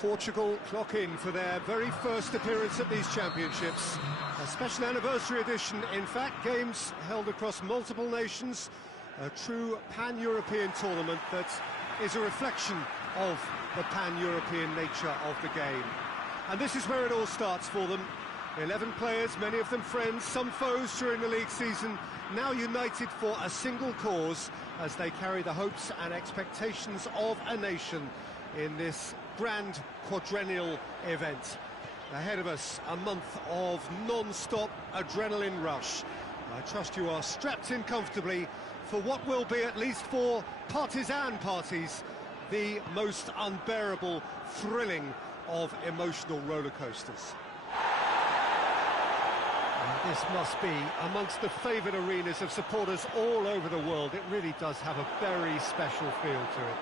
Portugal clock in for their very first appearance at these championships. A special anniversary edition, in fact, games held across multiple nations, a true pan-European tournament that is a reflection of the pan-European nature of the game. And this is where it all starts for them. 11 players, many of them friends, some foes during the league season, now united for a single cause as they carry the hopes and expectations of a nation in this grand quadrennial event. Ahead of us, a month of non-stop adrenaline rush. I trust you are strapped in comfortably for what will be, at least for partisan parties, the most unbearable, thrilling of emotional roller coasters. And this must be amongst the favoured arenas of supporters all over the world. It really does have a very special feel to it.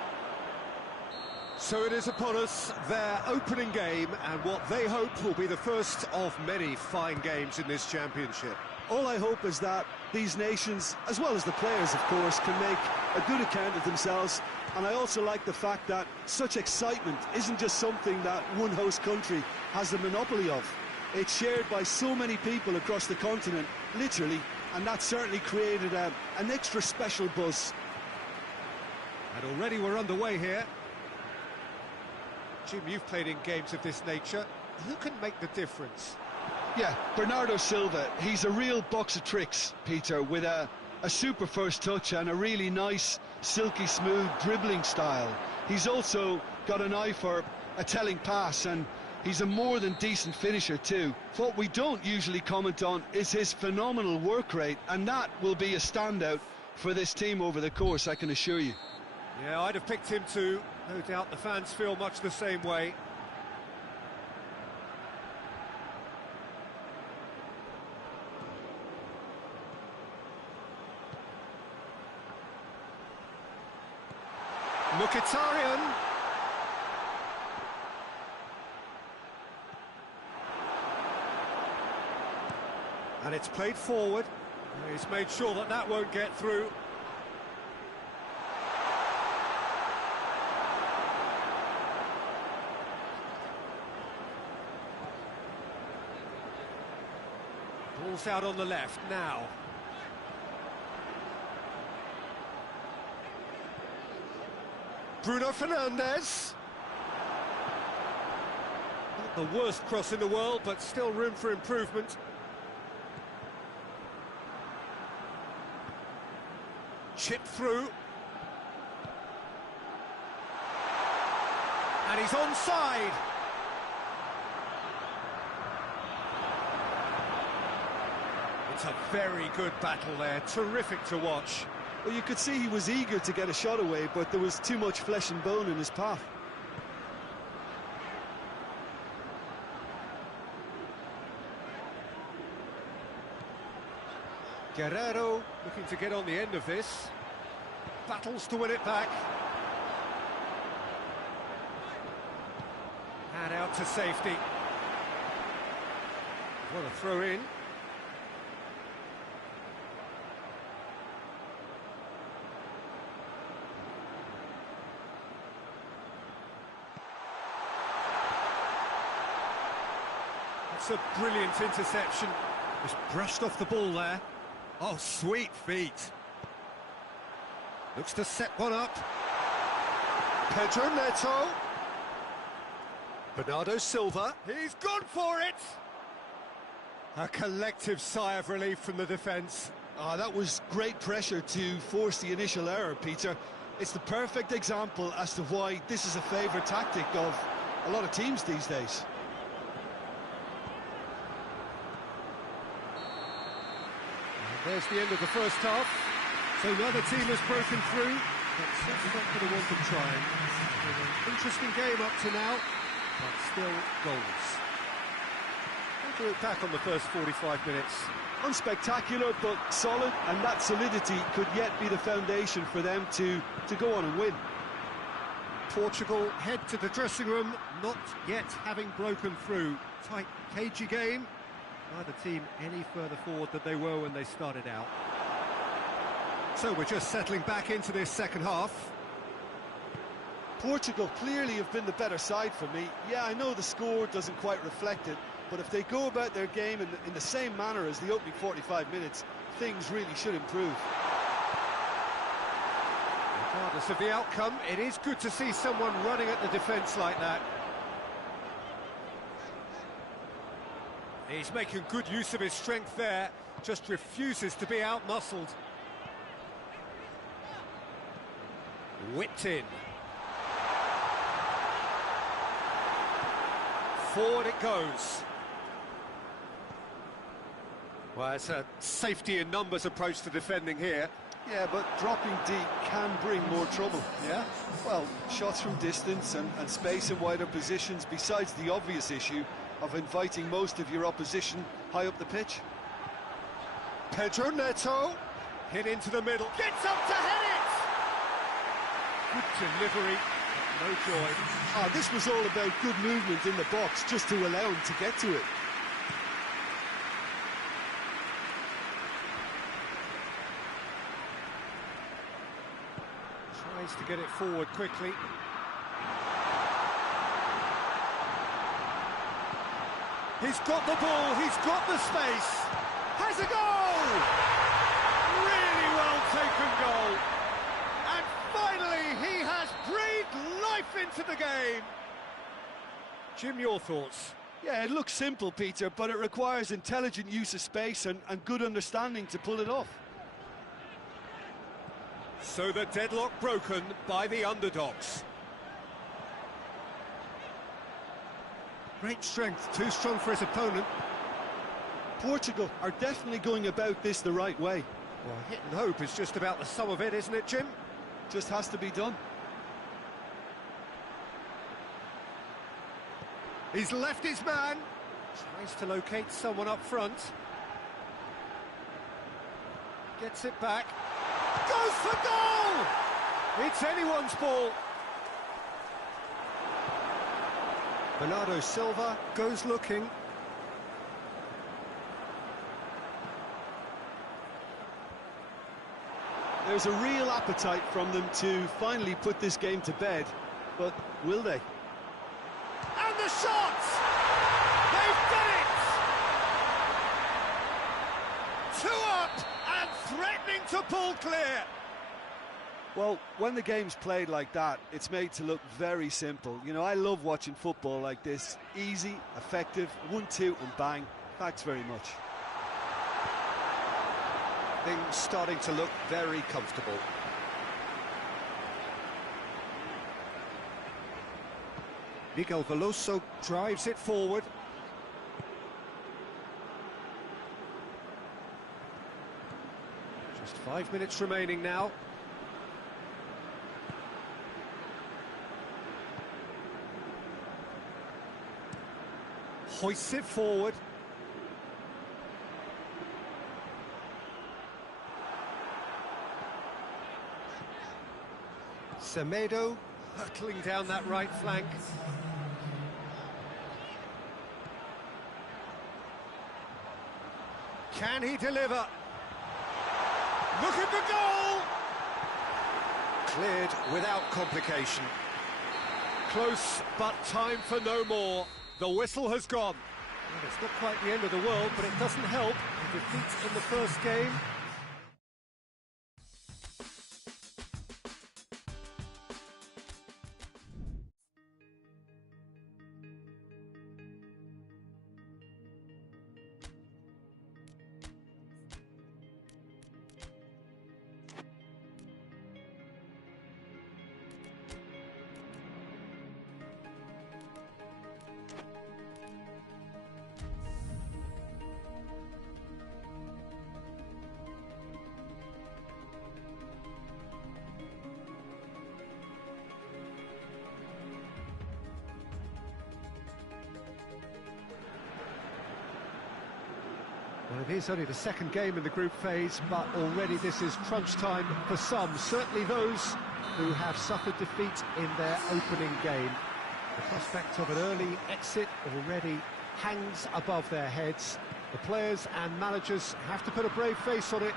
So it is upon us, their opening game, and what they hope will be the first of many fine games in this championship. All I hope is that these nations, as well as the players of course, can make a good account of themselves, and I also like the fact that such excitement isn't just something that one host country has the monopoly of. It's shared by so many people across the continent, literally, and that certainly created an extra special buzz. And already we're underway here. Jim, you've played in games of this nature. Who can make the difference? Yeah, Bernardo Silva, he's a real box of tricks, Peter, with a super first touch and a really nice, silky smooth dribbling style. He's also got an eye for a telling pass, and he's a more than decent finisher too. What we don't usually comment on is his phenomenal work rate, and that will be a standout for this team over the course, I can assure you. Yeah, I'd have picked him too. No doubt the fans feel much the same way. Mkhitaryan. And it's played forward. He's made sure that that won't get through. Ball's out on the left now. Bruno Fernandes. Not the worst cross in the world, but still room for improvement. Chip through. And he's onside. It's a very good battle there, terrific to watch. Well, you could see he was eager to get a shot away, but there was too much flesh and bone in his path. Guerrero looking to get on the end of this. Battles to win it back. And out to safety. What a throw in. That's a brilliant interception. Just brushed off the ball there. Oh, sweet feet. Looks to set one up. Pedro Neto. Bernardo Silva. He's gone for it! A collective sigh of relief from the defence. That was great pressure to force the initial error, Peter. It's the perfect example as to why this is a favourite tactic of a lot of teams these days. There's the end of the first half. So neither team has broken through, but certainly not going to want them trying. An interesting game up to now, but still goals. We'll look back on the first 45 minutes. Unspectacular, but solid, and that solidity could yet be the foundation for them to go on and win. Portugal head to the dressing room, not yet having broken through. Tight, cagey game. Neither team any further forward than they were when they started out. So we're just settling back into this second half. Portugal clearly have been the better side for me. Yeah, I know the score doesn't quite reflect it, but if they go about their game in the same manner as the opening 45 minutes, things really should improve. Regardless of the outcome, it is good to see someone running at the defence like that. He's making good use of his strength there, just refuses to be out-muscled. Whipped in. Forward it goes. Well, it's a safety in numbers approach to defending here. Yeah, but dropping deep can bring more trouble. Yeah? Well, shots from distance and space in wider positions, besides the obvious issue of inviting most of your opposition high up the pitch. Pedro Neto, hit into the middle, gets up to head it! Good delivery, no joy. Ah, this was all about good movement in the box, just to allow him to get to it. Tries to get it forward quickly. He's got the ball, he's got the space, has a goal! Really well taken goal. And finally he has breathed life into the game. Jim, your thoughts? Yeah, it looks simple, Peter, but it requires intelligent use of space and good understanding to pull it off. So the deadlock broken by the underdogs. Great strength, too strong for his opponent. Portugal are definitely going about this the right way. Well, hit and hope is just about the sum of it, isn't it, Jim? Just has to be done. He's left his man. Tries to locate someone up front. Gets it back. Goes for goal! It's anyone's ball. Bernardo Silva goes looking. There's a real appetite from them to finally put this game to bed, but will they? And the shot! They've done it! 2 up and threatening to pull clear. Well, when the game's played like that, it's made to look very simple. You know, I love watching football like this. Easy, effective, 1-2 and bang. Thanks very much. Things starting to look very comfortable. Miguel Veloso drives it forward. Just 5 minutes remaining now. Hoists it forward. Semedo hurtling down that right flank. Can he deliver? Look at the goal! Cleared without complication. Close, but time for no more. The whistle has gone. Well, it's not quite the end of the world, but it doesn't help. The defeat in the first game. Well, it is only the second game in the group phase, but already this is crunch time for some, certainly those who have suffered defeat in their opening game. The prospect of an early exit already hangs above their heads. The players and managers have to put a brave face on it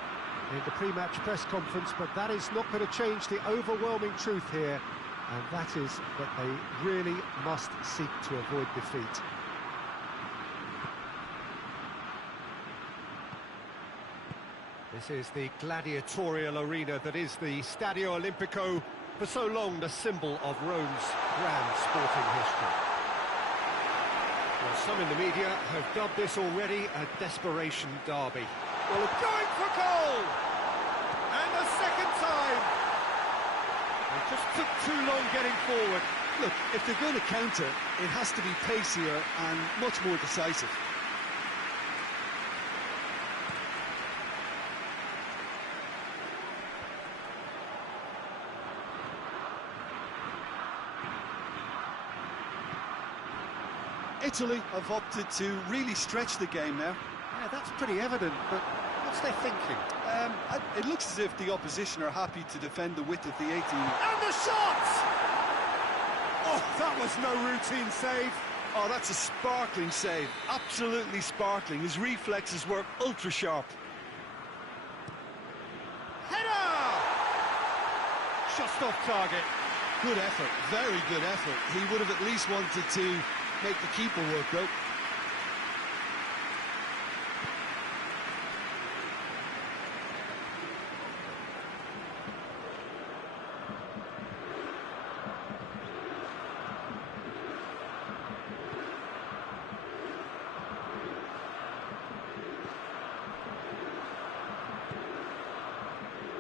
in the pre-match press conference, but that is not going to change the overwhelming truth here. and that is that they really must seek to avoid defeat. This is the gladiatorial arena that is the Stadio Olimpico, for so long the symbol of Rome's grand sporting history. Well, some in the media have dubbed this already a desperation derby. Well, going for goal! And a second time! They just took too long getting forward. Look, if they're going to counter, it has to be pacier and much more decisive. Italy have opted to really stretch the game now. Yeah, that's pretty evident, but what's their thinking? It looks as if the opposition are happy to defend the width of the 18. And the shot! Oh, that was no routine save. Oh, that's a sparkling save. Absolutely sparkling. His reflexes were ultra sharp. Header! Just off target. Good effort, very good effort. He would have at least wanted to make the keeper work, though.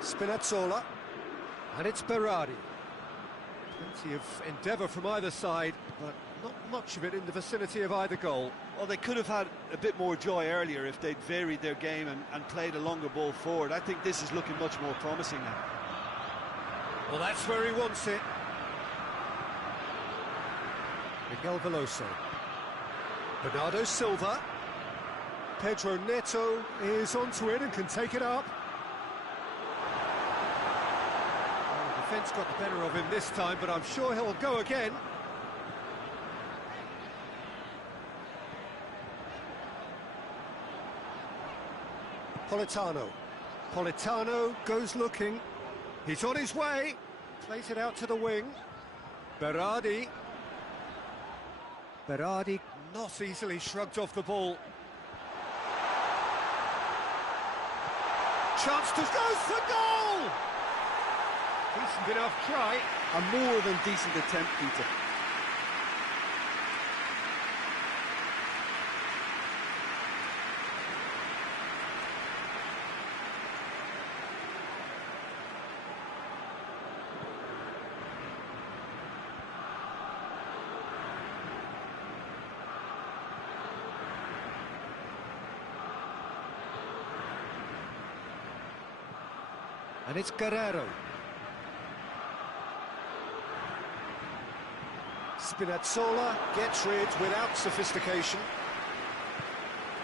Spinazzola, and it's Berardi. Plenty of endeavour from either side, but not much of it in the vicinity of either goal. Well, they could have had a bit more joy earlier if they'd varied their game and played a longer ball forward. I think this is looking much more promising now. Well, that's where he wants it. Miguel Veloso. Bernardo Silva. Pedro Neto is onto it and can take it up. The defence got the better of him this time, but I'm sure he'll go again. Politano. Politano goes looking. He's on his way. Plays it out to the wing. Berardi. Berardi not easily shrugged off the ball. Chance to go for goal! Decent enough try. A more than decent attempt, Peter. And it's Guerrero. Spinazzola gets rid without sophistication.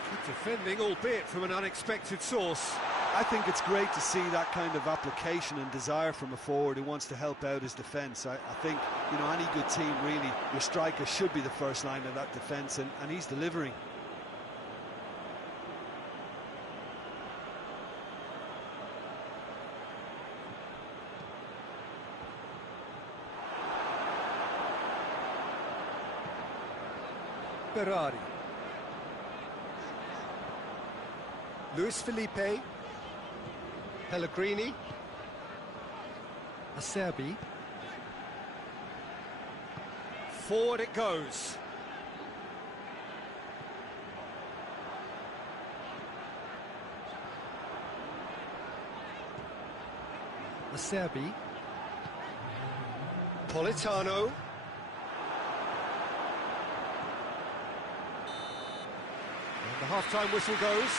Good defending, albeit from an unexpected source. I think it's great to see that kind of application and desire from a forward who wants to help out his defence. I think, you know, any good team, really, your striker should be the first line of that defence, and he's delivering. Berardi. Luis Felipe. Pellegrini. Acerbi. Forward it goes. Acerbi. Politano. The half-time whistle goes,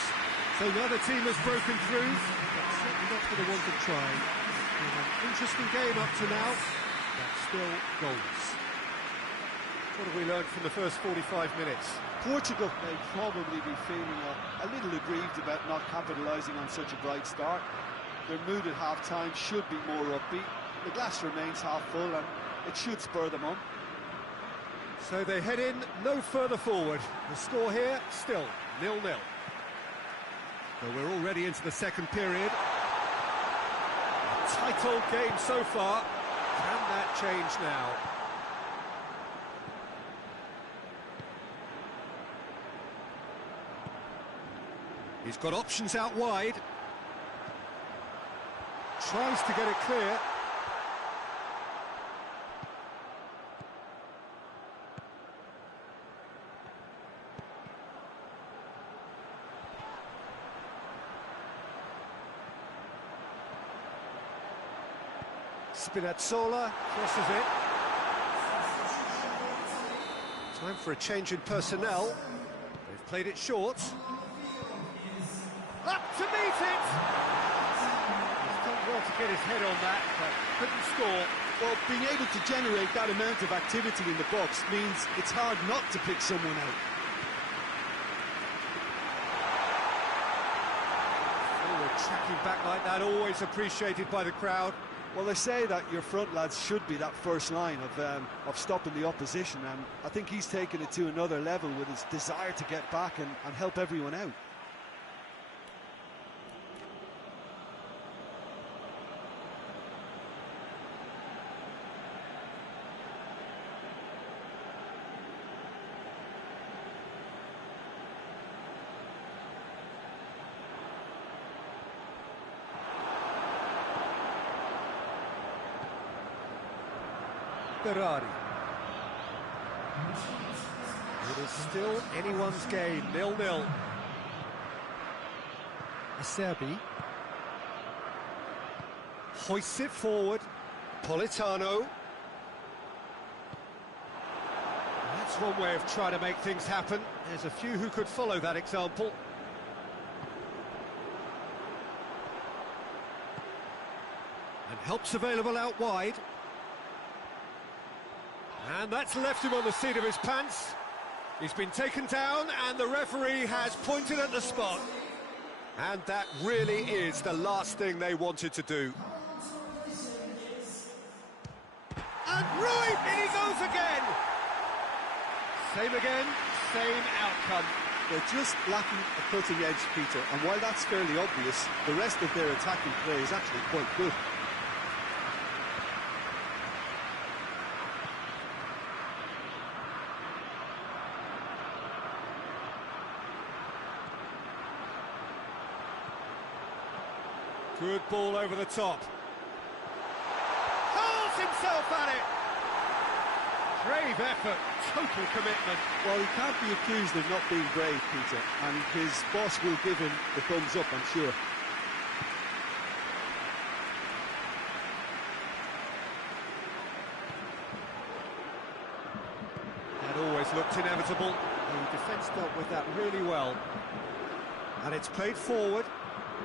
so neither team has broken through, but certainly not for the want of trying. It's been an interesting game up to now, but still goals. What have we learned from the first 45 minutes? Portugal may probably be feeling a little aggrieved about not capitalising on such a bright start. Their mood at half-time should be more upbeat. The glass remains half full and it should spur them on. So they head in no further forward. The score here, still 0-0. So we're already into the second period. A tight old game so far. Can that change now. He's got options out wide. Tries to get it clear. Spinazzola crosses it. Time for a change in personnel. They've played it short. Up to meet it! He's done well to get his head on that, but couldn't score. Well, being able to generate that amount of activity in the box means it's hard not to pick someone out. Forward tracking back like that, always appreciated by the crowd. Well, they say that your front lads should be that first line of stopping the opposition, and I think he's taken it to another level with his desire to get back and help everyone out. Ferrari. It is still anyone's game, 0-0. Acerbi hoists it forward. Politano. That's one way of trying to make things happen. There's a few who could follow that example. And help's available out wide. And that's left him on the seat of his pants. He's been taken down and the referee has pointed at the spot. And that really is the last thing they wanted to do. And Rui, in he goes again! Same again, same outcome. They're just lacking a cutting edge, Peter, and while that's fairly obvious, the rest of their attacking play is actually quite good. Good ball over the top. Hurls himself at it! Brave effort, total commitment. Well, he can't be accused of not being brave, Peter, and his boss will give him the thumbs up, I'm sure. That always looked inevitable. The defence dealt with that really well. And it's played forward.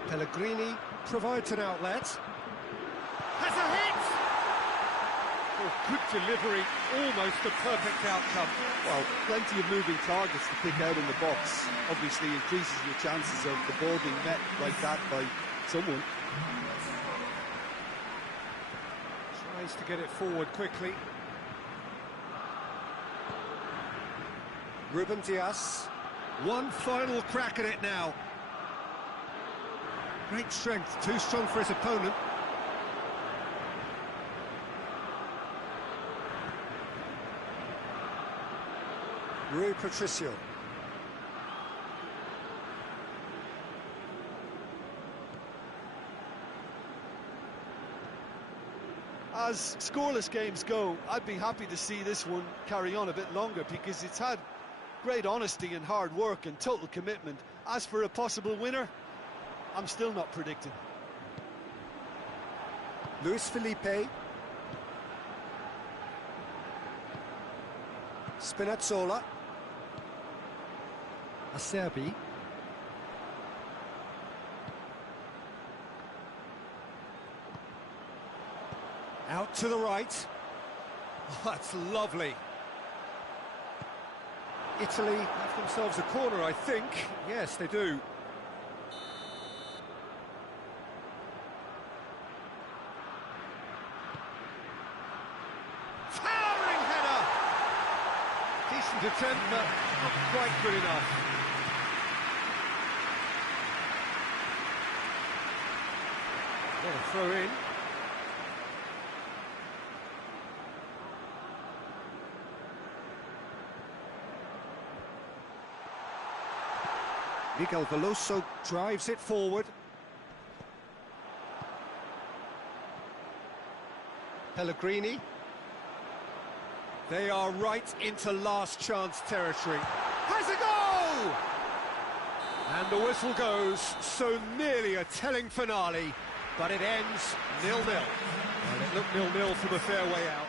Pellegrini provides an outlet. Has a hit! Oh, good delivery, almost the perfect outcome. Well, plenty of moving targets to pick out in the box. Obviously increases your chances of the ball being met like that by someone. Tries to get it forward quickly. Ruben Dias. One final crack at it now. Great strength, too strong for his opponent. Rui Patricio. As scoreless games go, I'd be happy to see this one carry on a bit longer because it's had great honesty and hard work and total commitment. As for a possible winner, I'm still not predicting. Luis Felipe. Spinazzola. Acerbi. Out to the right. Oh, that's lovely. Italy have themselves a corner, I think. Yes, they do. Towering header! Decent attempt, but not quite good enough. What a throw in. Miguel Veloso drives it forward. Pellegrini. They are right into last chance territory. Has a goal! And the whistle goes, so nearly a telling finale, but it ends 0-0. And it looked 0-0 from a fair way out.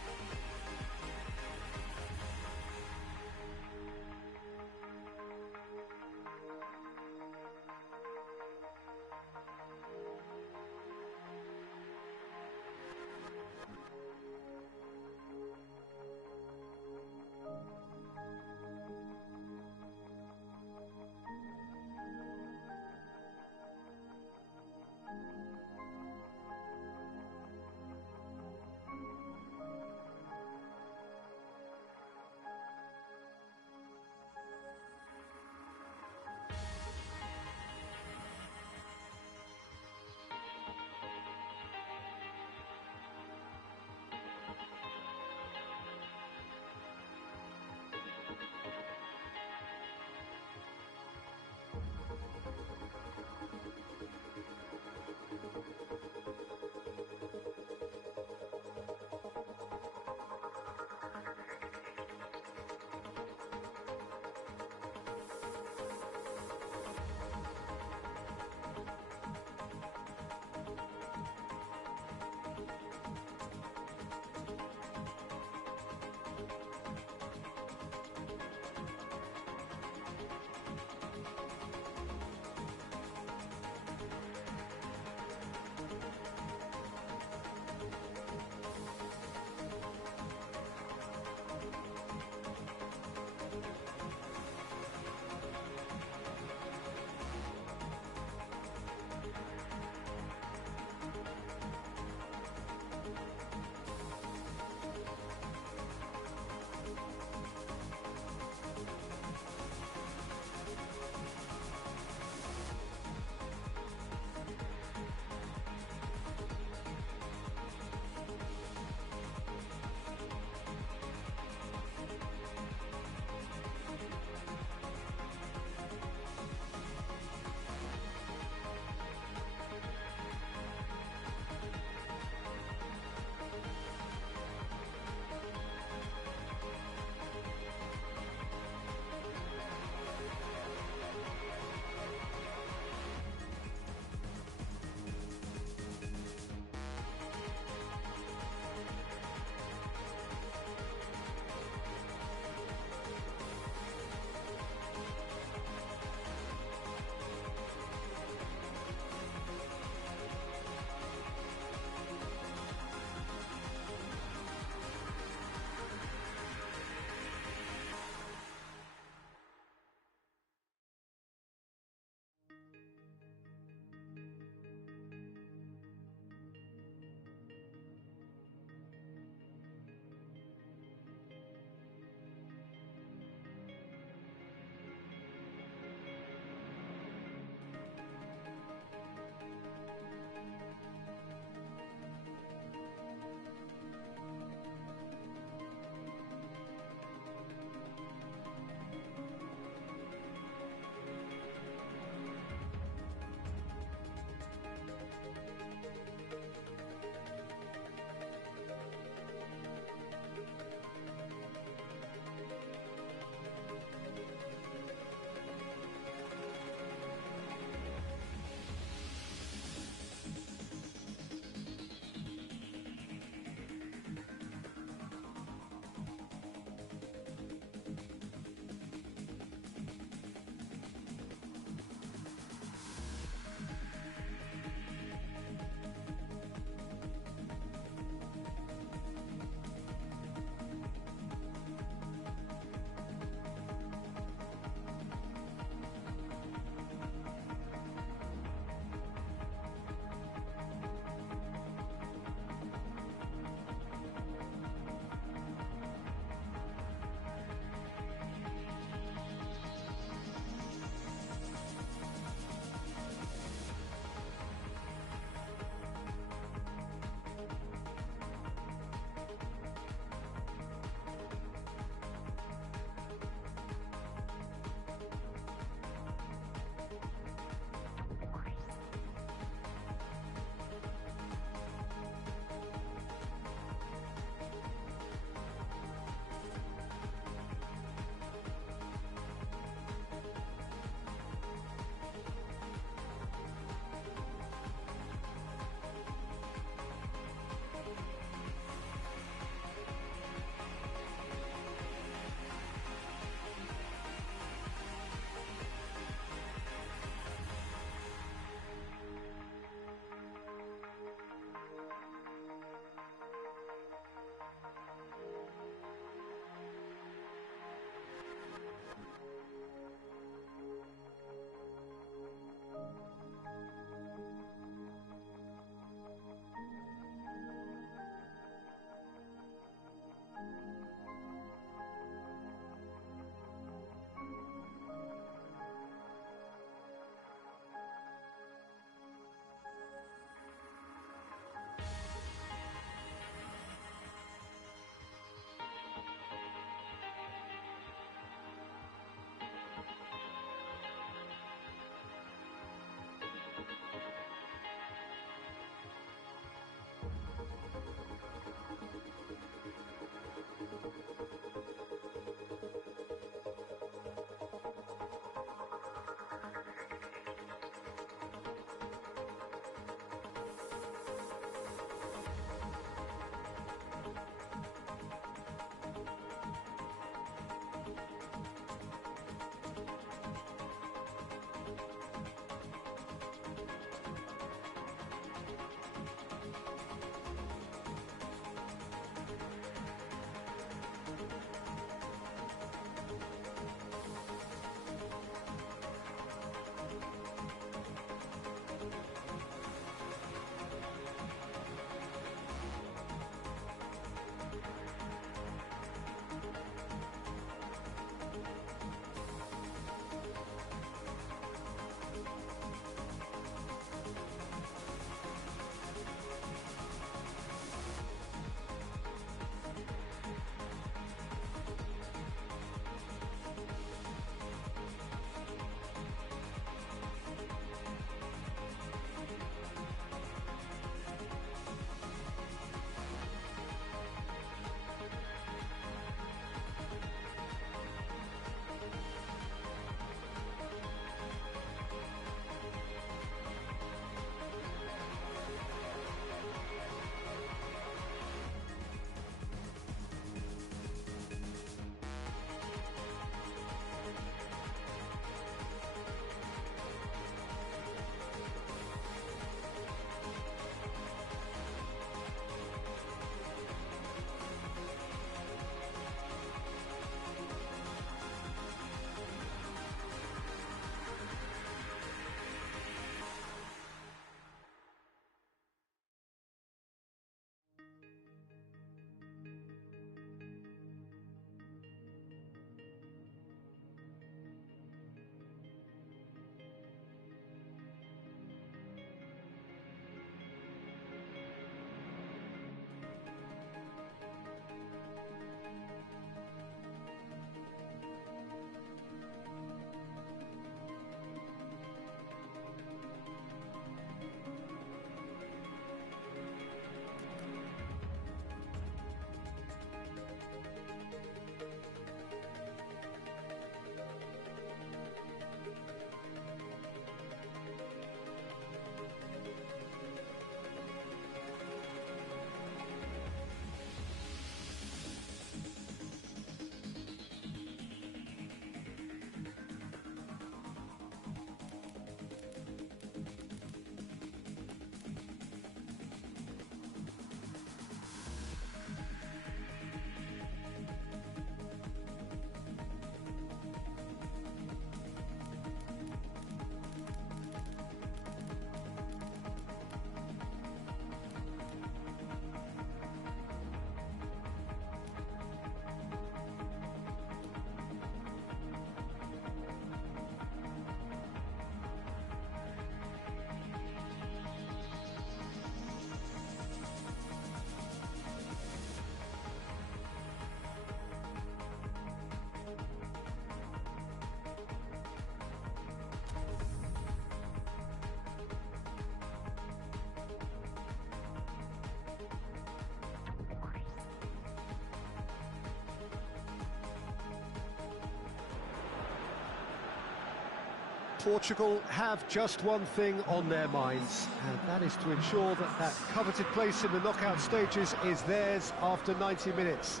Portugal have just one thing on their minds, and that is to ensure that that coveted place in the knockout stages is theirs after 90 minutes.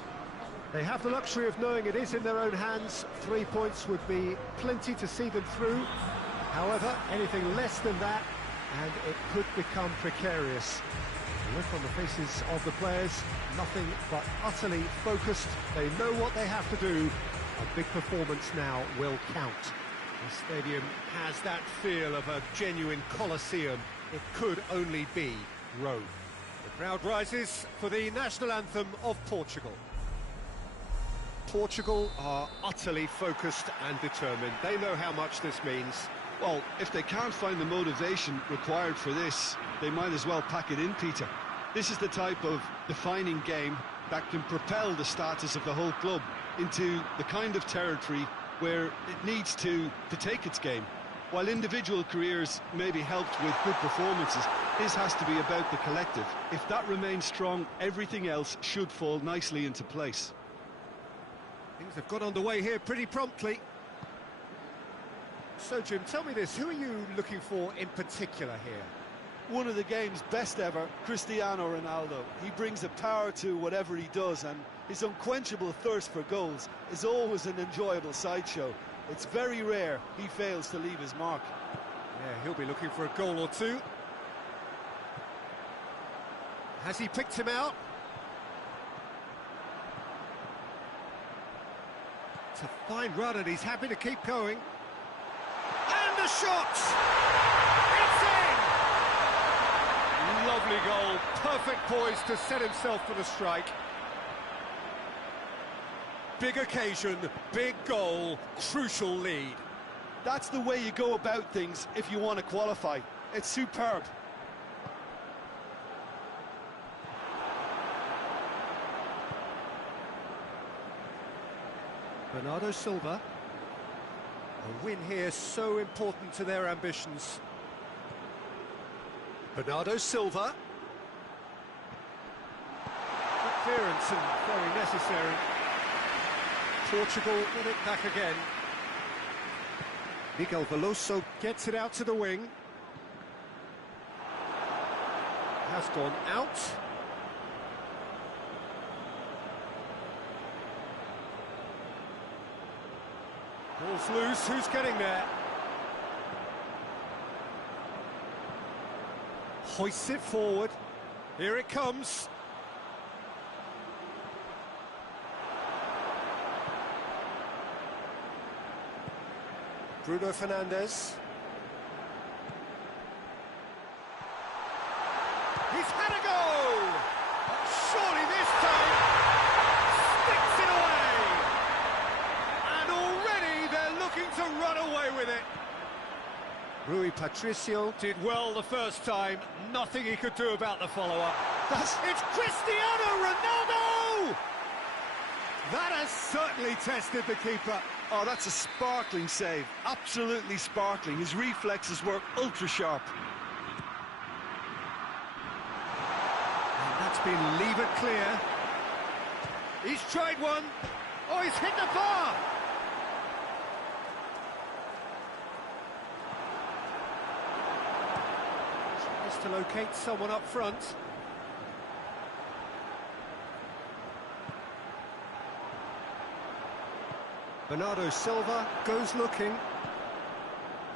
They have the luxury of knowing it is in their own hands. 3 points would be plenty to see them through. However, anything less than that, and it could become precarious. The look on the faces of the players, nothing but utterly focused. They know what they have to do. A big performance now will count. The stadium has that feel of a genuine Colosseum. It could only be Rome. The crowd rises for the national anthem of Portugal. Portugal are utterly focused and determined. They know how much this means. Well, if they can't find the motivation required for this, they might as well pack it in, Peter. This is the type of defining game that can propel the status of the whole club into the kind of territory where it needs to take its game. While individual careers may be helped with good performances, this has to be about the collective. If that remains strong, everything else should fall nicely into place. Things have got underway here pretty promptly. So, Jim, tell me this, who are you looking for in particular here? One of the game's best ever, Cristiano Ronaldo. He brings a power to whatever he does, and his unquenchable thirst for goals is always an enjoyable sideshow. It's very rare he fails to leave his mark. Yeah, he'll be looking for a goal or two. Has he picked him out? It's a fine run, and he's happy to keep going. And the shot! It's in! Lovely goal, perfect poise to set himself for the strike. Big occasion, big goal, crucial lead. That's the way you go about things if you want to qualify. It's superb. Bernardo Silva. A win here so important to their ambitions. Bernardo Silva. Good clearance and very necessary. Portugal get it back again. Miguel Veloso gets it out to the wing. Has gone out. Ball's loose, who's getting there? Hoists it forward. Here it comes. Bruno Fernandes. He's had a go! Surely this time sticks it away! And already they're looking to run away with it. Rui Patricio did well the first time, nothing he could do about the follow-up. It's Cristiano Ronaldo! That has certainly tested the keeper. Oh, that's a sparkling save. Absolutely sparkling. His reflexes were ultra-sharp. And that's been levered clear. He's tried one. Oh, he's hit the bar! Tries to locate someone up front. Bernardo Silva goes looking.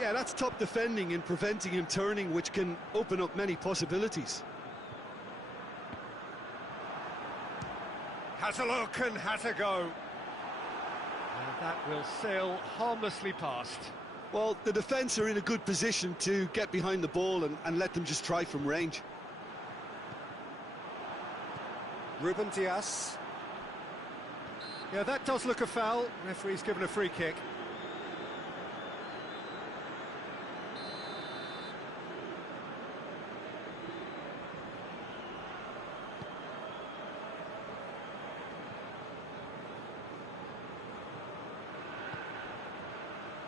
Yeah, that's top defending and preventing him turning, which can open up many possibilities. Has a look and has a go. And that will sail harmlessly past. Well, the defence are in a good position to get behind the ball and let them just try from range. Ruben Dias. Yeah, that does look a foul. Referee's given a free kick.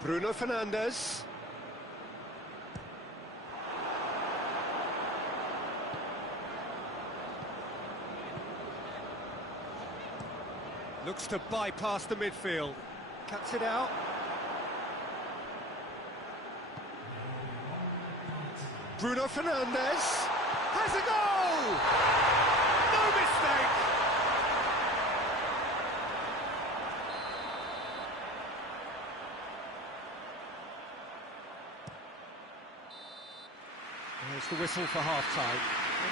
Bruno Fernandes. Looks to bypass the midfield. Cuts it out. Bruno Fernandes has a goal! No mistake! There's the whistle for half-time.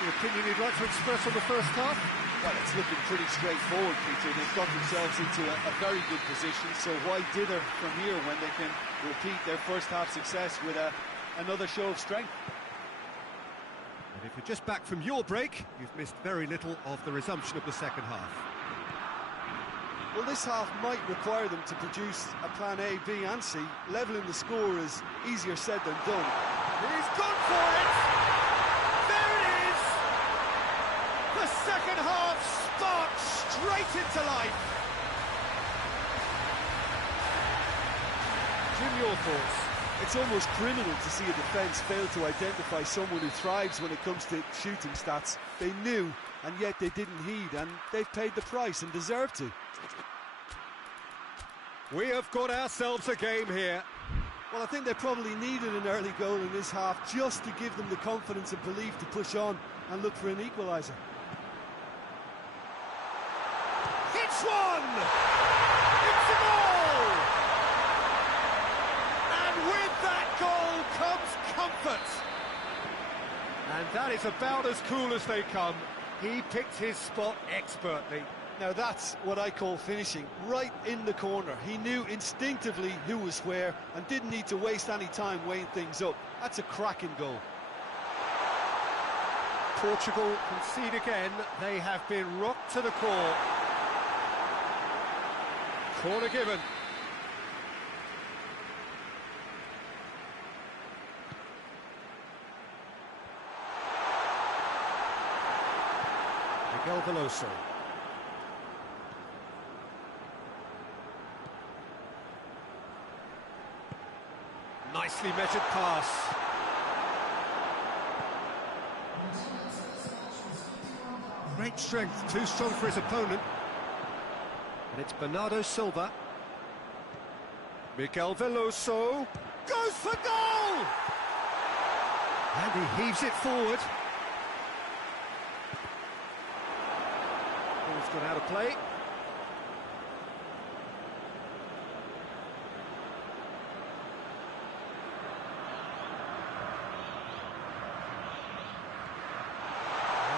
Any opinion you'd like to express on the first half? Well, it's looking pretty straightforward, Peter. They've got themselves into a very good position, so why dither from here when they can repeat their first half success with another show of strength? And if you're just back from your break, you've missed very little of the resumption of the second half. Well, this half might require them to produce a plan A, B and C. Levelling the score is easier said than done. He's gone for it! There it is! The second half sparked straight into life. Jim, your thoughts? It's almost criminal to see a defence fail to identify someone who thrives when it comes to shooting stats. They knew, and yet they didn't heed, and they've paid the price and deserve to. We have got ourselves a game here. Well, I think they probably needed an early goal in this half just to give them the confidence and belief to push on and look for an equaliser. It's one! It's a goal! And with that goal comes comfort. And that is about as cool as they come. He picked his spot expertly. Now that's what I call finishing, right in the corner. He knew instinctively who was where and didn't need to waste any time weighing things up. That's a cracking goal. Portugal concede again. They have been rocked to the core. Corner given. Miguel Veloso. Nicely measured pass. Great strength, too strong for his opponent. And it's Bernardo Silva. Miguel Veloso goes for goal! And he heaves it forward. Ball's gone out of play.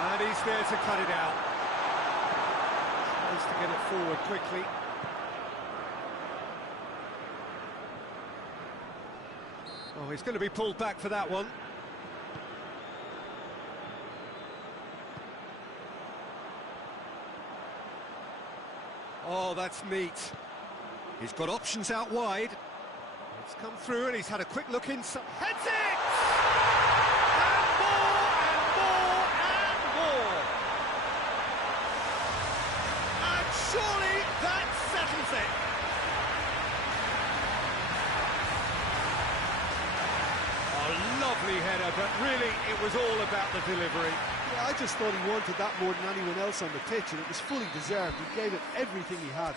And he's there to cut it out. Tries to get it forward quickly. Oh, he's going to be pulled back for that one. Oh, that's neat. He's got options out wide. It's come through and he's had a quick look inside. Heads it! And more, and more, and more. And surely that settles it. A lovely header, but really it was all about the delivery. Yeah, I just thought he wanted that more than anyone else on the pitch, and it was fully deserved. He gave it everything he had.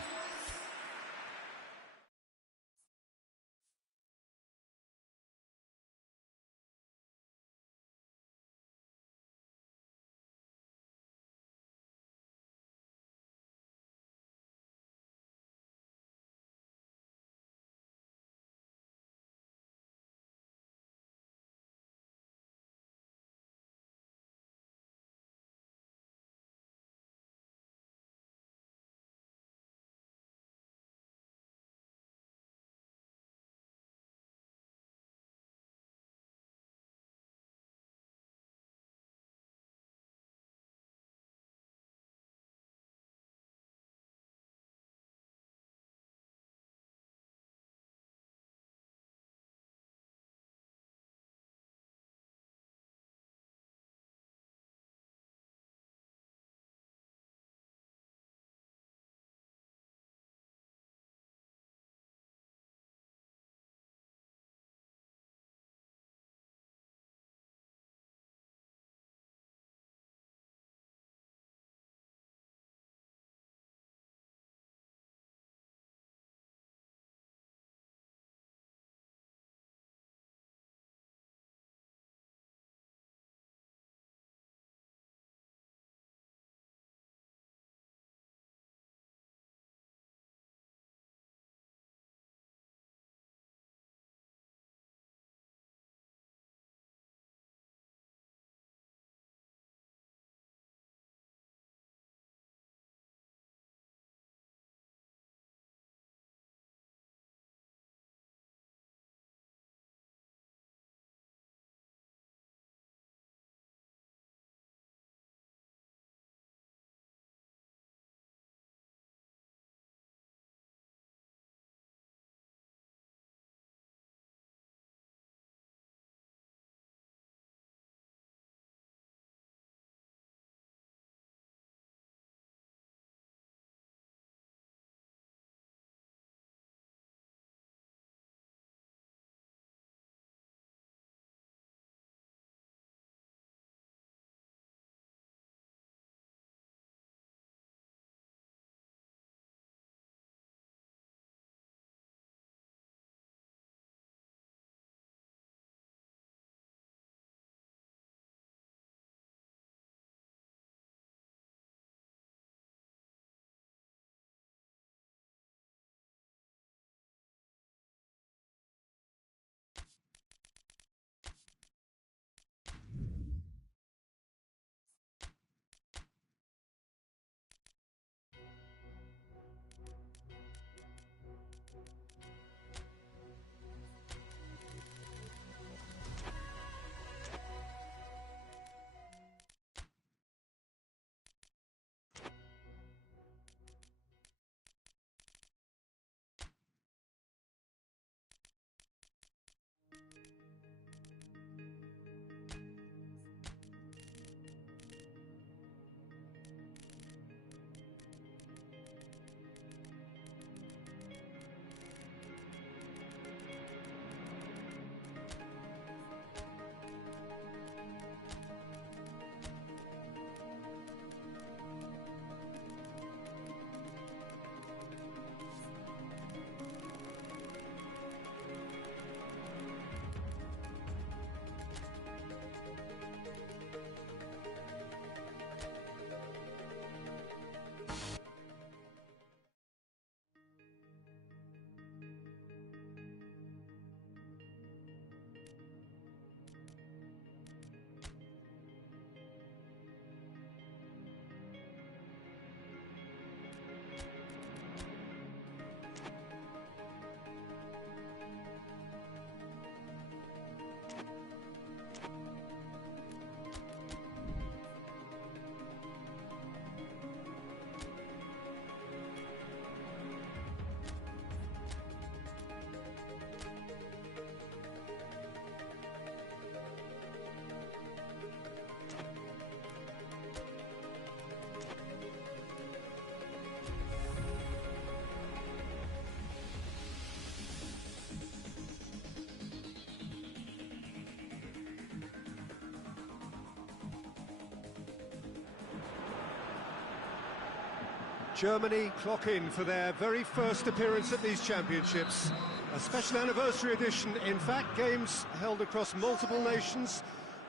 Germany clock in for their very first appearance at these championships. A special anniversary edition, in fact, games held across multiple nations.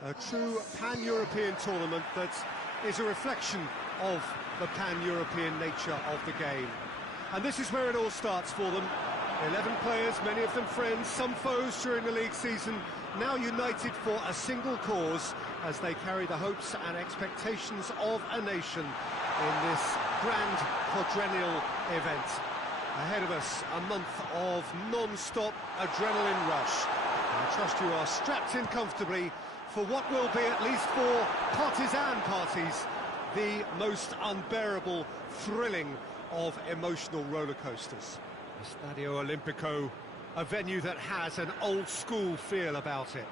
A true pan-European tournament that is a reflection of the pan-European nature of the game. And this is where it all starts for them. 11 players, many of them friends, some foes during the league season, now united for a single cause as they carry the hopes and expectations of a nation in this grand quadrennial event. Ahead of us, a month of non-stop adrenaline rush. I trust you are strapped in comfortably for what will be, at least for partisan parties, the most unbearable, thrilling of emotional roller coasters. Stadio Olimpico, a venue that has an old-school feel about it.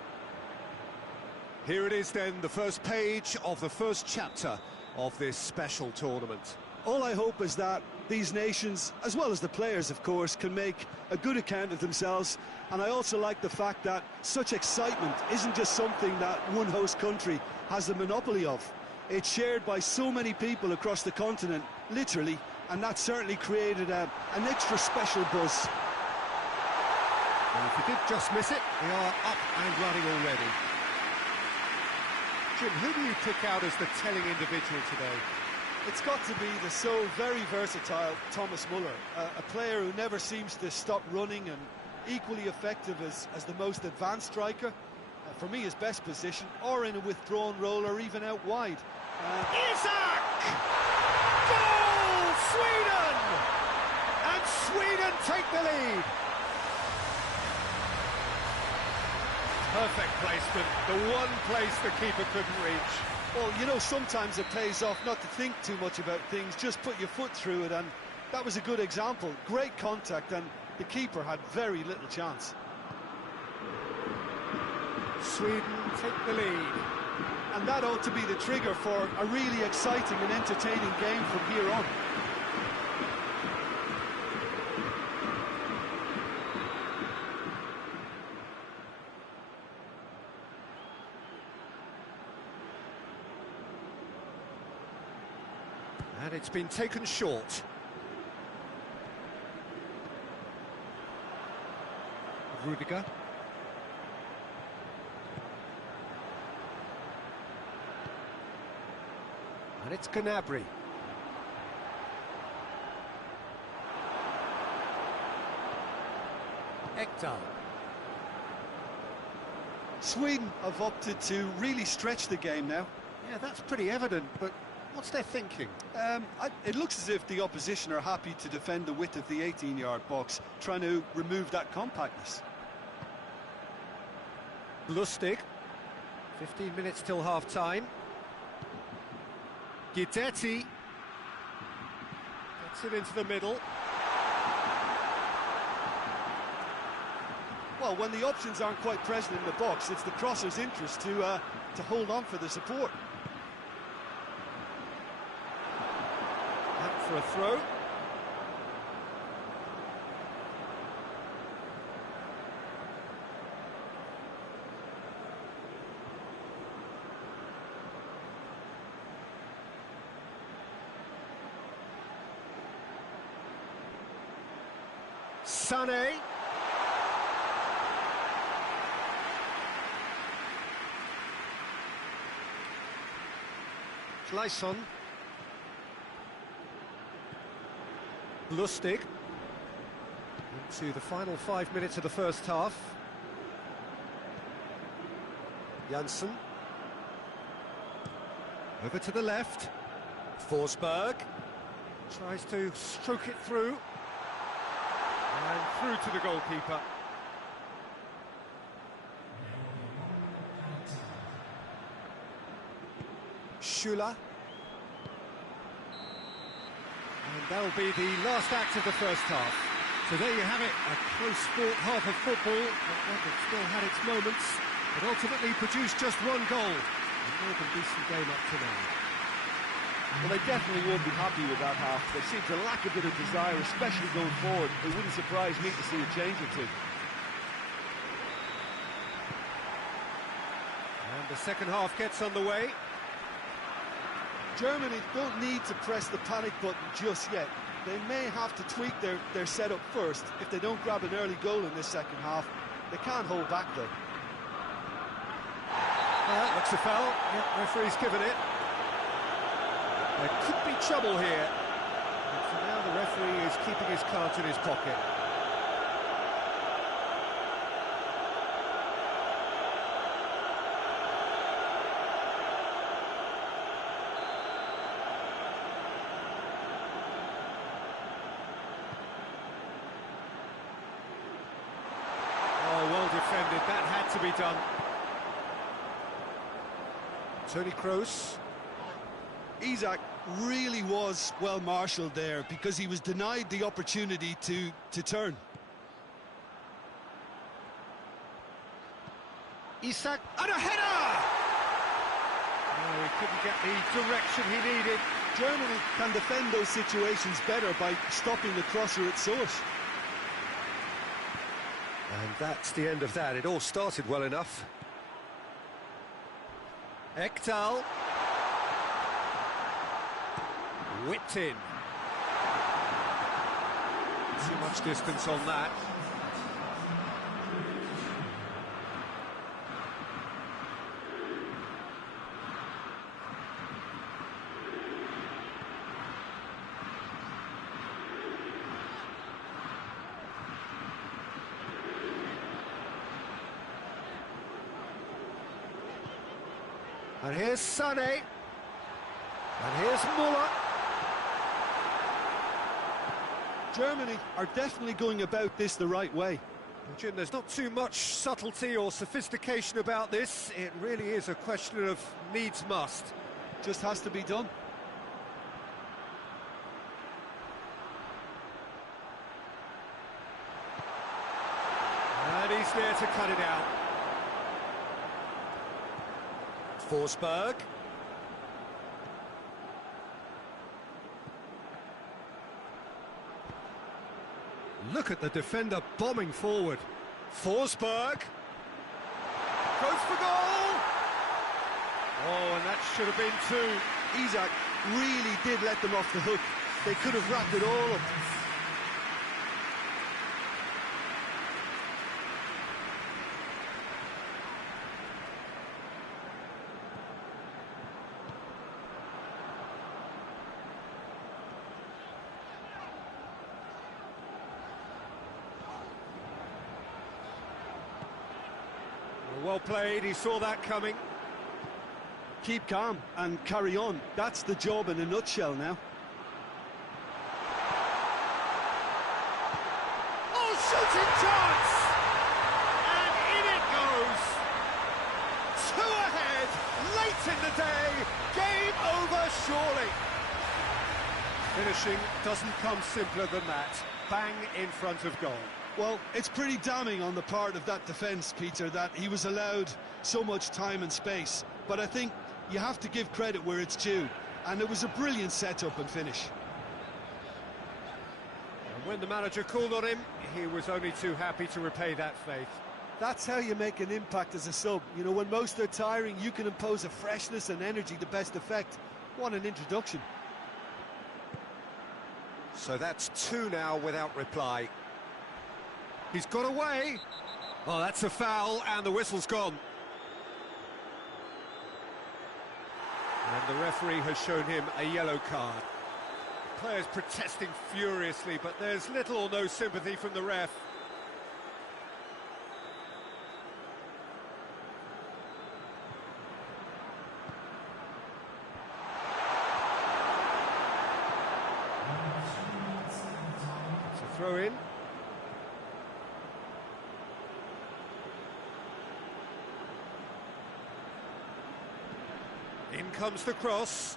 Here it is then, the first page of the first chapter of this special tournament. All I hope is that these nations, as well as the players of course, can make a good account of themselves, and I also like the fact that such excitement isn't just something that one host country has the monopoly of. It's shared by so many people across the continent, literally, and that certainly created an extra special buzz. And if you did just miss it, they are up and running already. Jim, who do you pick out as the telling individual today? It's got to be the so very versatile Thomas Muller, a player who never seems to stop running and equally effective as the most advanced striker. For me, his best position, or in a withdrawn role, or even out wide. Isak! Goal! Sweden! And Sweden take the lead. Perfect placement, the one place the keeper couldn't reach. Well, you know, sometimes it pays off not to think too much about things, just put your foot through it, and that was a good example. Great contact, and the keeper had very little chance. Sweden take the lead. And that ought to be the trigger for a really exciting and entertaining game from here on. And it's been taken short. Rudiger. And it's Gnabry. Ekdal. Sweden have opted to really stretch the game now. Yeah, that's pretty evident, but what's their thinking? It looks as if the opposition are happy to defend the width of the 18-yard box, trying to remove that compactness. Lustig. 15 minutes till half-time. Guidetti gets it into the middle. Well, when the options aren't quite present in the box, it's the crosser's interest to hold on for the support. Out for a throw. Sané. Gleison. Lustig. Into the final 5 minutes of the first half. Janssen. Over to the left. Forsberg. Tries to stroke it through. And through to the goalkeeper. Schüller. And that'll be the last act of the first half. So there you have it, a close-fought half of football, but one that still had its moments, but ultimately produced just one goal. A more than decent game up to now. Well, they definitely won't be happy with that half. They seem to lack a bit of desire, especially going forward. It wouldn't surprise me to see a change or two. And the second half gets underway. Germany don't need to press the panic button just yet. They may have to tweak their setup first if they don't grab an early goal in this second half. They can't hold back though. Looks a foul. Yeah, referee's given it. There could be trouble here. But for now, the referee is keeping his cards in his pocket. Oh, well defended. That had to be done. Toni Kroos. Isak really was well marshalled there because he was denied the opportunity to turn. Isak, and a header! Oh, he couldn't get the direction he needed. Germany can defend those situations better by stopping the crosser at source. And that's the end of that. It all started well enough. Ekdal. Whipped in. Too much distance on that. And here's Sané. And here's Muller. Germany are definitely going about this the right way. Well, Jim, there's not too much subtlety or sophistication about this. It really is a question of needs must. Just has to be done. And he's there to cut it out. Forsberg. Look at the defender bombing forward. Forsberg. Goes for goal! Oh, and that should have been two. Isak really did let them off the hook. They could have wrapped it all up. Well played, he saw that coming. Keep calm and carry on. That's the job in a nutshell now. Oh, shooting chance! And in it goes! Two ahead, late in the day, game over surely. Finishing doesn't come simpler than that. Bang in front of goal. Well, it's pretty damning on the part of that defence, Peter, that he was allowed so much time and space. But I think you have to give credit where it's due. And it was a brilliant setup and finish. And when the manager called on him, he was only too happy to repay that faith. That's how you make an impact as a sub. You know, when most are tiring, you can impose a freshness and energy to best effect. What an introduction. So that's two now without reply. He's got away. Oh, that's a foul, and the whistle's gone. And the referee has shown him a yellow card. Players protesting furiously, but there's little or no sympathy from the ref. It's a throw in. In comes the cross.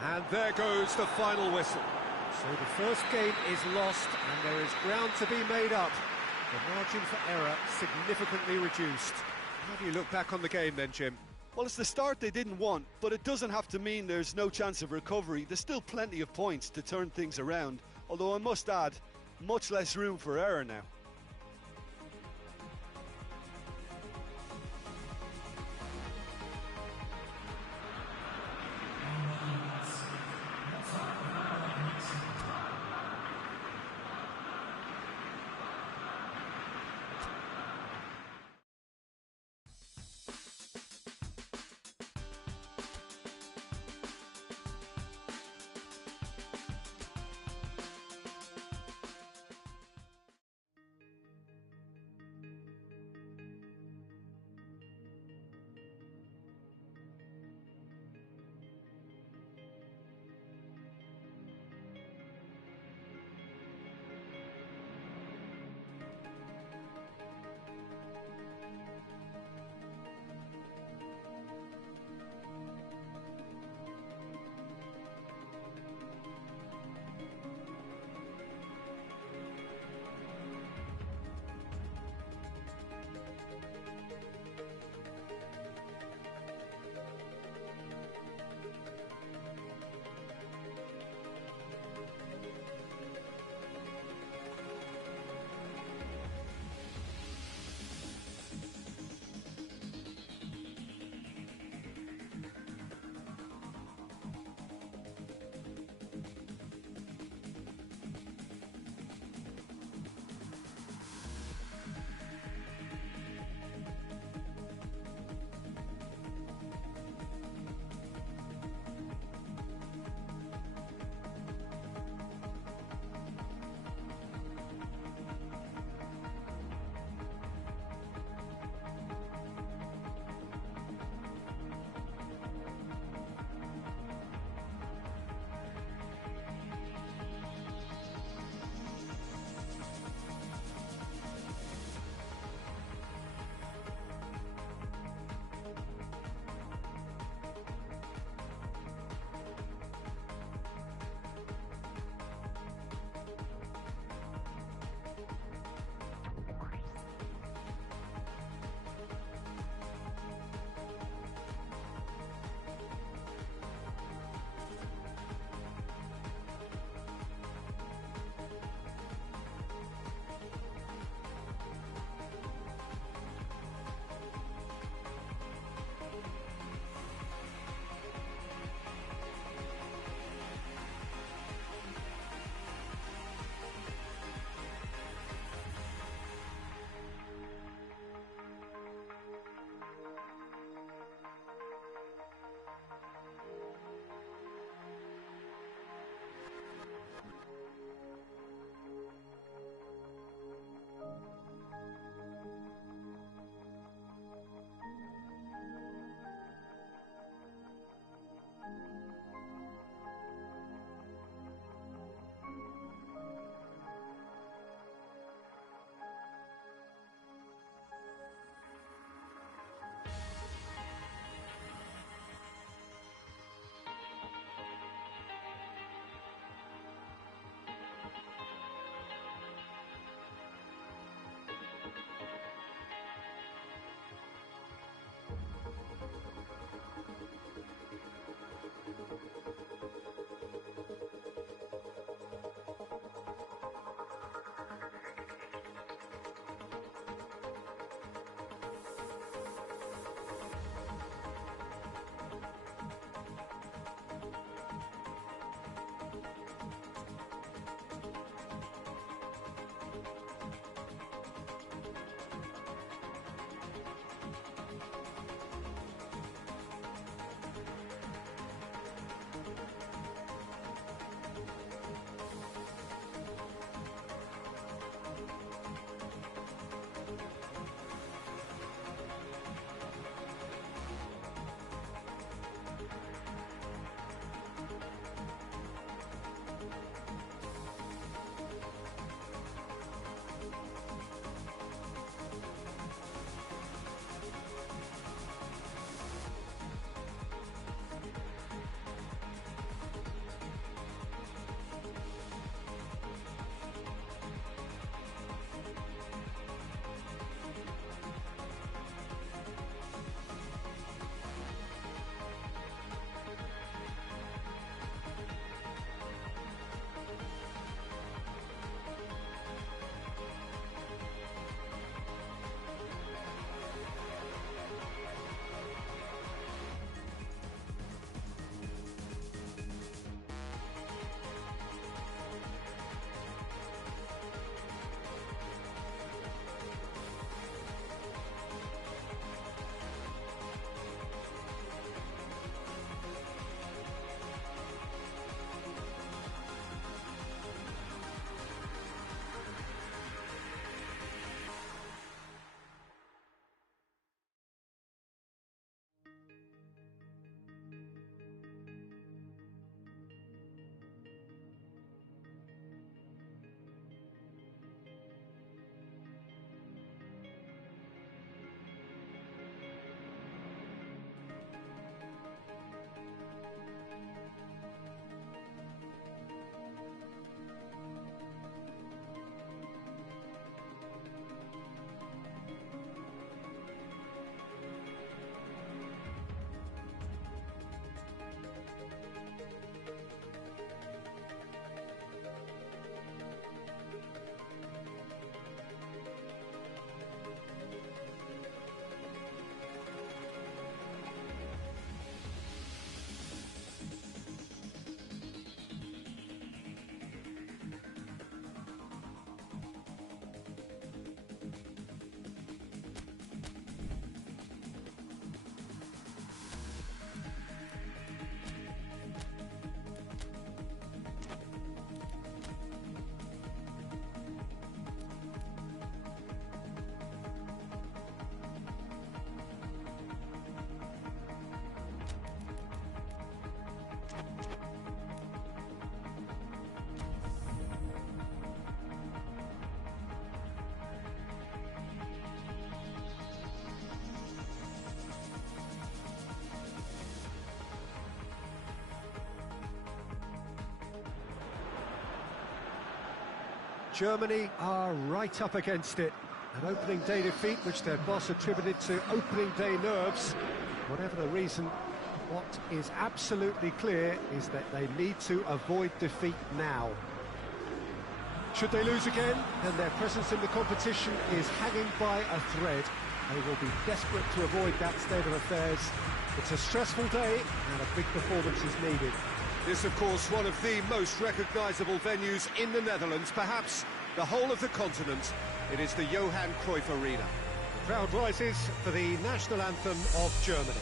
And there goes the final whistle. So the first game is lost and there is ground to be made up. The margin for error significantly reduced. How do you look back on the game then, Jim? Well, it's the start they didn't want, but it doesn't have to mean there's no chance of recovery. There's still plenty of points to turn things around, although I must add, much less room for error now. Germany are right up against it. An opening day defeat which their boss attributed to opening day nerves. Whatever the reason, what is absolutely clear is that they need to avoid defeat now. Should they lose again, then their presence in the competition is hanging by a thread. They will be desperate to avoid that state of affairs. It's a stressful day and a big performance is needed. This, of course, one of the most recognisable venues in the Netherlands, perhaps the whole of the continent. It is the Johan Cruyff Arena. The crowd rises for the national anthem of Germany.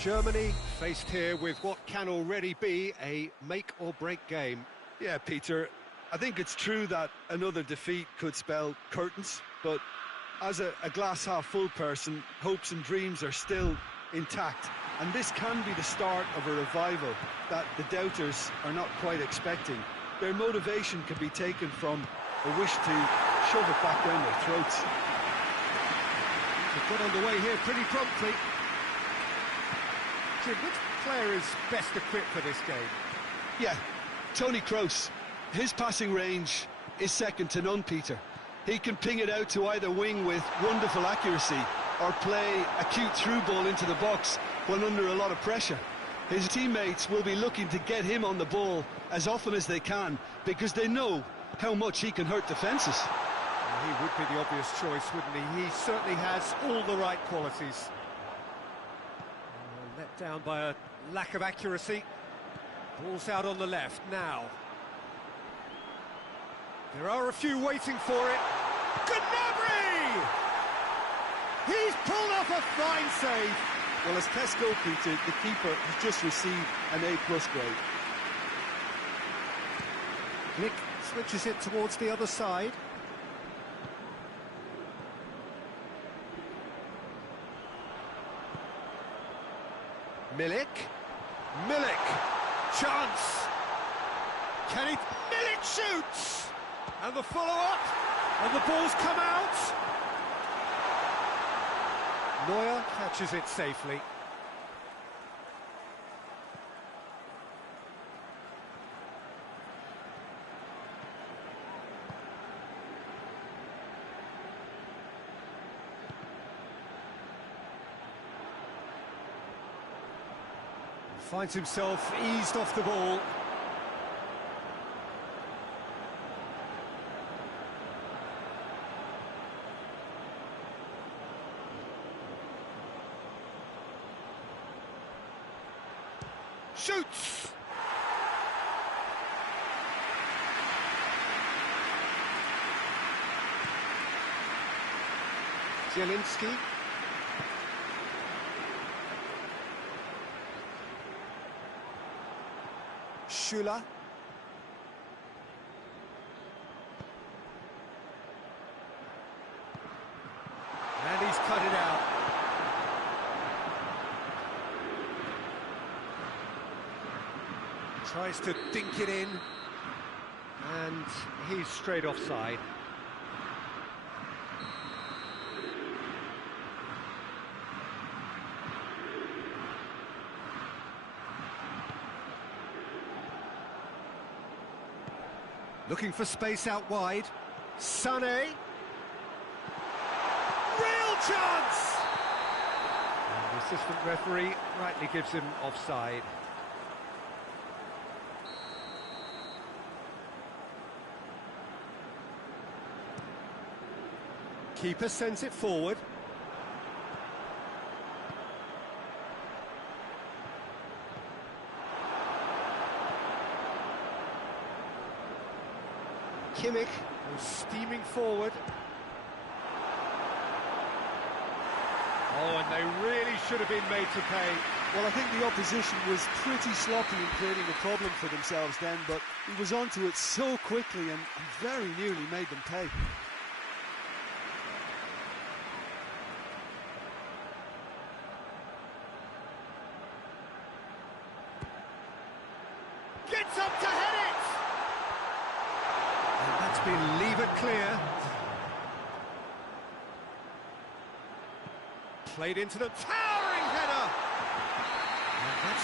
Germany faced here with what can already be a make-or-break game. Yeah, Peter, I think it's true that another defeat could spell curtains, but as a glass-half-full person, hopes and dreams are still intact. And this can be the start of a revival that the doubters are not quite expecting. Their motivation can be taken from a wish to shove it back down their throats. They've got underway here pretty promptly. Jim, which player is best equipped for this game? Yeah, Toni Kroos. His passing range is second to none, Peter. He can ping it out to either wing with wonderful accuracy or play a cute through ball into the box when under a lot of pressure. His teammates will be looking to get him on the ball as often as they can because they know how much he can hurt defences. He would be the obvious choice, wouldn't he? He certainly has all the right qualities. Let down by a lack of accuracy. Ball's out on the left now. There are a few waiting for it. Gnabry! He's pulled off a fine save. Well, as Tesco, Peter, the keeper has just received an A+ grade. Nick switches it towards the other side. Milik. Chance. Can he? Milik shoots! And the follow-up. And the ball's come out. Neuer catches it safely. Finds himself eased off the ball. Shoots! Zielinski. Schüller. And he's cut it out. Tries to dink it in. And he's straight offside. Looking for space out wide. Sané. Real chance! And the assistant referee rightly gives him offside. Keeper sends it forward. Kimmich goes steaming forward. Oh, and they really should have been made to pay. Well, I think the opposition was pretty sloppy in creating a problem for themselves then, but he was onto it so quickly and very nearly made them pay. Gets up to head it! And that's been levered clear. Played into the towering header!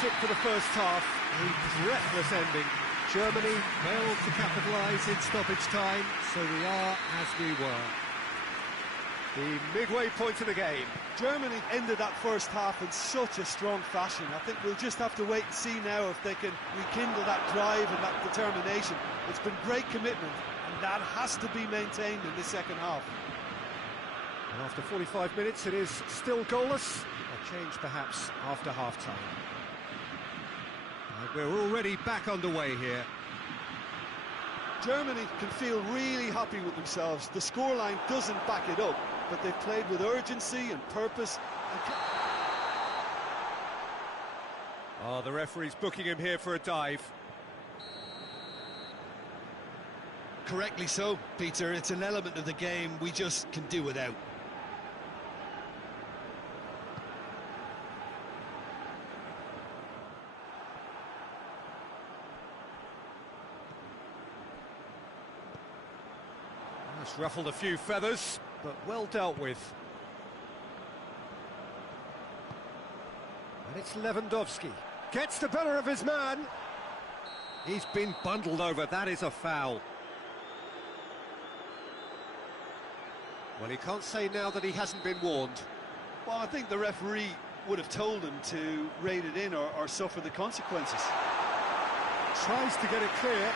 it for the first half. A breathless ending. Germany failed to capitalise in stoppage time, so we are as we were. The midway point of the game. Germany ended that first half in such a strong fashion. I think we'll just have to wait and see now if they can rekindle that drive and that determination. It's been great commitment, and that has to be maintained in the second half. And after 45 minutes, it is still goalless. A change perhaps after half-time. And we're already back underway here. Germany can feel really happy with themselves. The scoreline doesn't back it up, but they've played with urgency and purpose. Oh, the referee's booking him here for a dive. Correctly so, Peter. It's an element of the game we just can do without. It's ruffled a few feathers, but well dealt with. And it's Lewandowski. Gets the better of his man. He's been bundled over. That is a foul. Well, he can't say now that he hasn't been warned. Well, I think the referee would have told him to rate it in or suffer the consequences. Tries to get it clear.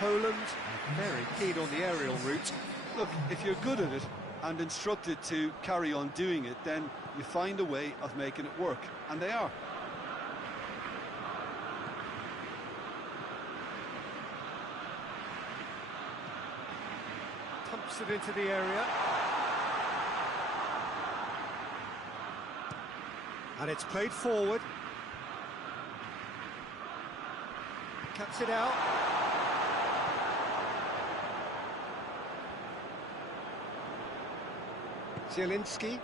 Poland very keen on the aerial route. Look, if you're good at it and instructed to carry on doing it, then you find a way of making it work, and they are. Pumps it into the area. And it's played forward. Cuts it out. Zielinski.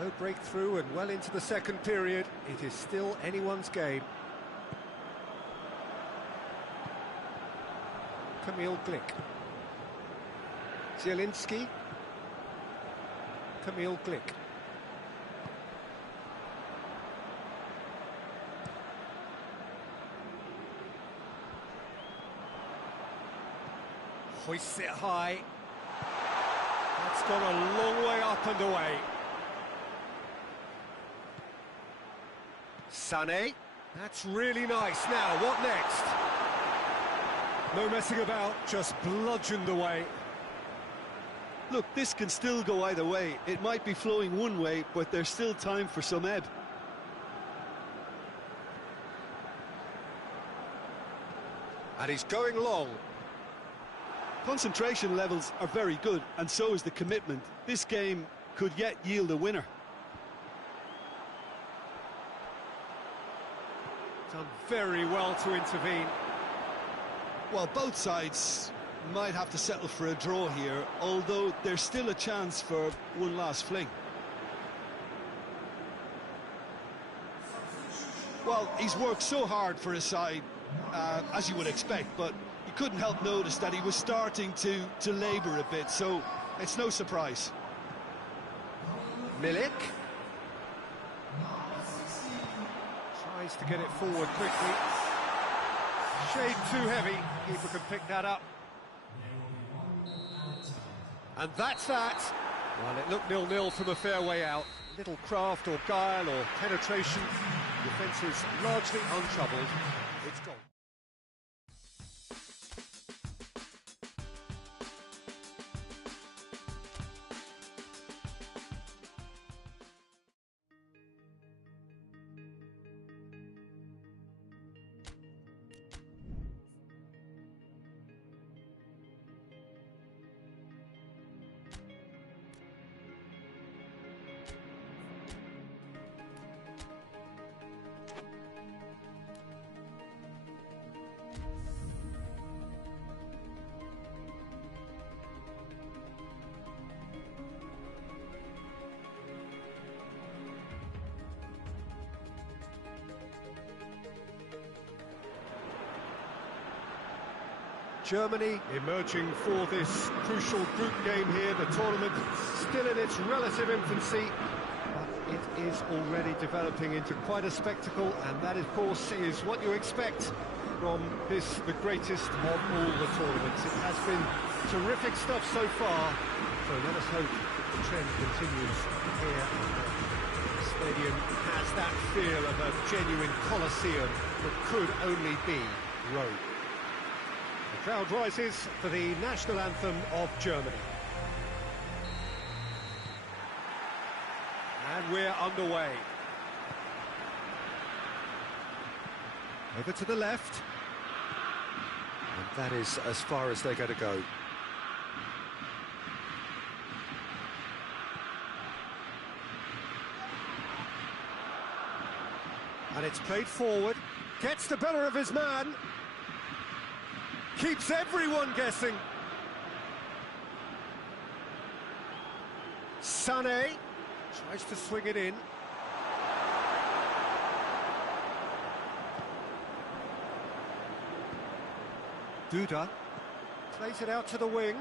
No breakthrough and well into the second period. It is still anyone's game. Kamil Glik. Zielinski. Kamil Glik. Hoists it high. That's gone a long way up and away. Sané. That's really nice. Now, what next? No messing about, just bludgeoned away. Look, this can still go either way. It might be flowing one way, but there's still time for some ebb. And he's going long. Concentration levels are very good, and so is the commitment. This game could yet yield a winner. Done very well to intervene. Well, both sides might have to settle for a draw here, although there's still a chance for one last fling. Well, he's worked so hard for his side, as you would expect, but you couldn't help notice that he was starting to labour a bit, so it's no surprise. Milik. Tries to get it forward quickly. Shade too heavy. Keeper can pick that up. And that's that. Well, it looked 0-0 from a fair way out. Little craft or guile or penetration. Defence is largely untroubled. It's gone. Germany emerging for this crucial group game here. The tournament still in its relative infancy. it is already developing into quite a spectacle, and that, of course, is what you expect from this, the greatest of all the tournaments. It has been terrific stuff so far, so let us hope the trend continues here. The stadium has that feel of a genuine Colosseum that could only be Rome. The crowd rises for the national anthem of Germany. And we're underway. Over to the left. And that is as far as they're going to go. And it's played forward. Gets the better of his man. Keeps everyone guessing. Sané tries to swing it in. Duda plays it out to the wing.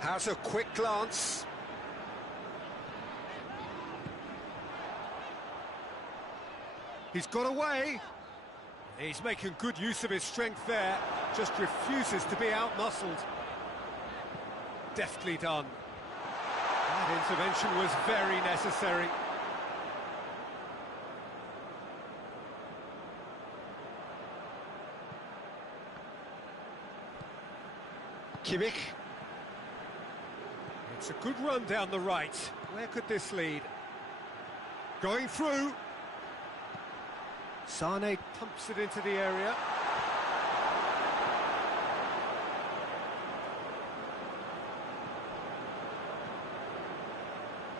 Has a quick glance. He's got away. He's making good use of his strength there. Just refuses to be out-muscled. Deftly done. That intervention was very necessary. Kimmich. It's a good run down the right. Where could this lead? Going through. Sané pumps it into the area.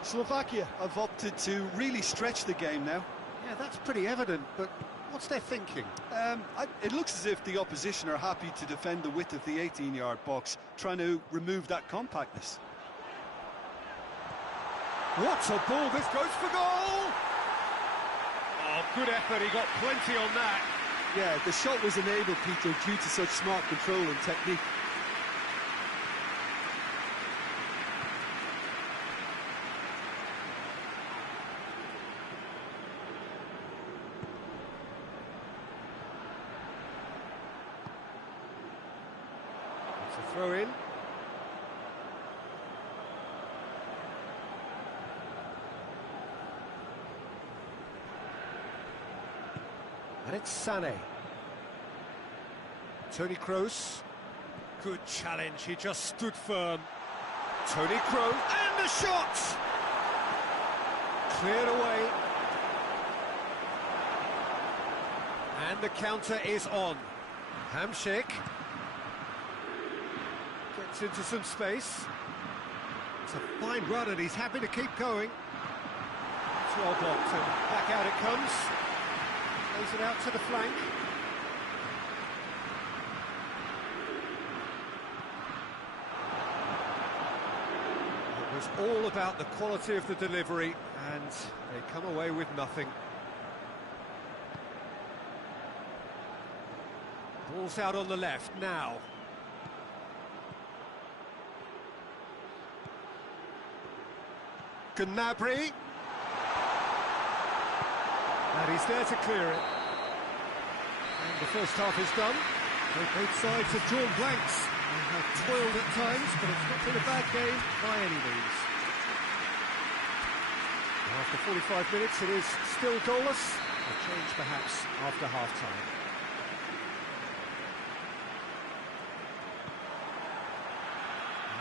Slovakia have opted to really stretch the game now. Yeah, that's pretty evident, but what's their thinking? It looks as if the opposition are happy to defend the width of the 18-yard box, trying to remove that compactness. What a ball, this goes for goal! Oh, good effort, he got plenty on that. Yeah, the shot was enabled, Peter, due to such smart control and technique. It's a throw in. And it's Sané. Toni Kroos. Good challenge, he just stood firm. Toni Kroos, and the shot! Cleared away. And the counter is on. Hamšík gets into some space. It's a fine run and he's happy to keep going. It's well blocked and back out it comes. Plays it out to the flank. It was all about the quality of the delivery, and they come away with nothing. Ball's out on the left now. Gnabry. And he's there to clear it. And the first half is done. Both sides have drawn blanks. They have toiled at times, but it's not been a bad game by any means. After 45 minutes, it is still goalless. A change perhaps after half-time.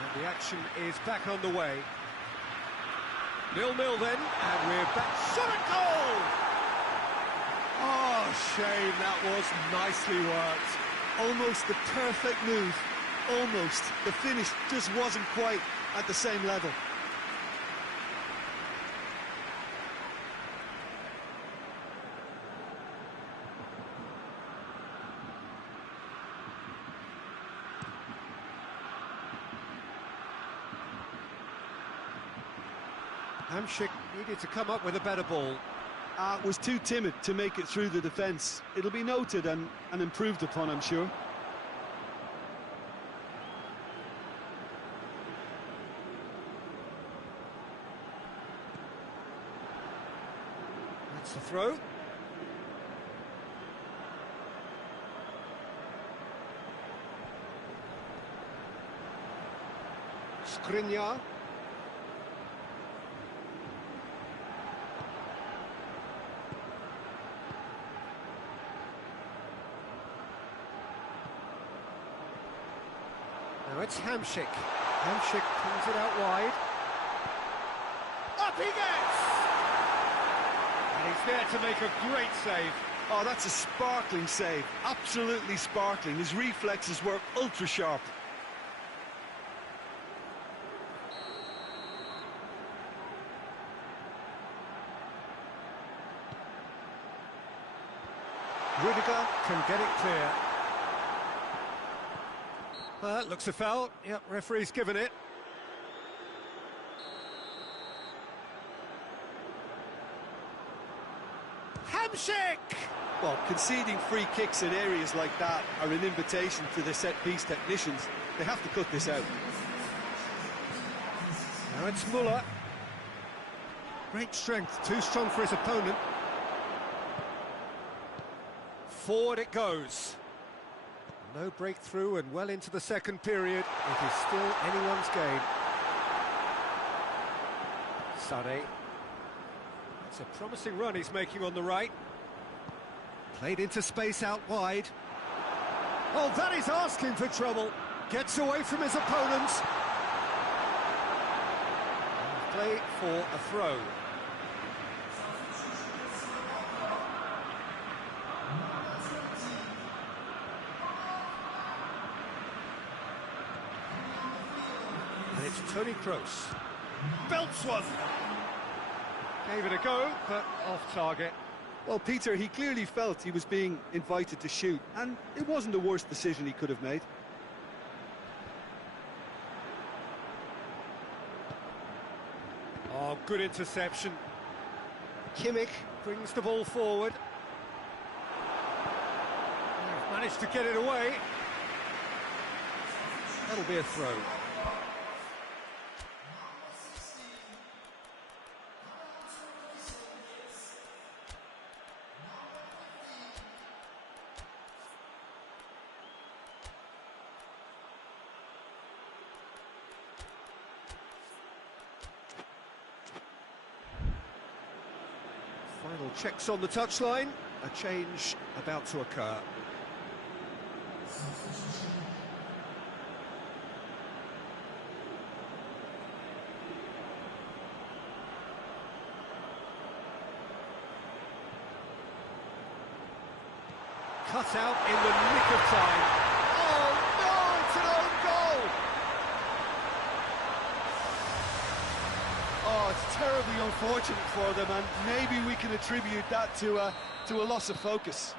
And the action is back on the way. 0-0 then, and we're back. Shot at goal! Oh, shame, that was nicely worked. Almost the perfect move. Almost. The finish just wasn't quite at the same level. Hamšík needed to come up with a better ball. Was too timid to make it through the defence. It'll be noted and improved upon, I'm sure. It's a throw. Skriniar. Now it's Hamšík. Hamšík pulls it out wide. Up he gets! And he's there to make a great save. Oh, that's a sparkling save. Absolutely sparkling. His reflexes were ultra sharp. Rudiger can get it clear. Looks a foul. Yep, referee's given it. Hamšík! Well, conceding free kicks in areas like that are an invitation to the set-piece technicians. They have to cut this out. Now it's Müller. Great strength, too strong for his opponent. Forward it goes. No breakthrough and well into the second period. It is still anyone's game. Sané. It's a promising run he's making on the right. Played into space out wide. Oh, that is asking for trouble. Gets away from his opponent. Play for a throw. And it's Toni Kroos. Belts one. Gave it a go, but off target. Well, Peter, he clearly felt he was being invited to shoot, and it wasn't the worst decision he could have made. Oh, good interception. Kimmich brings the ball forward. Managed to get it away. That'll be a throw. Final checks on the touchline. A change about to occur. Cut out in the nick of time. Oh no, it's an own goal! Oh, it's terribly unfortunate for them, and maybe we can attribute that to a loss of focus.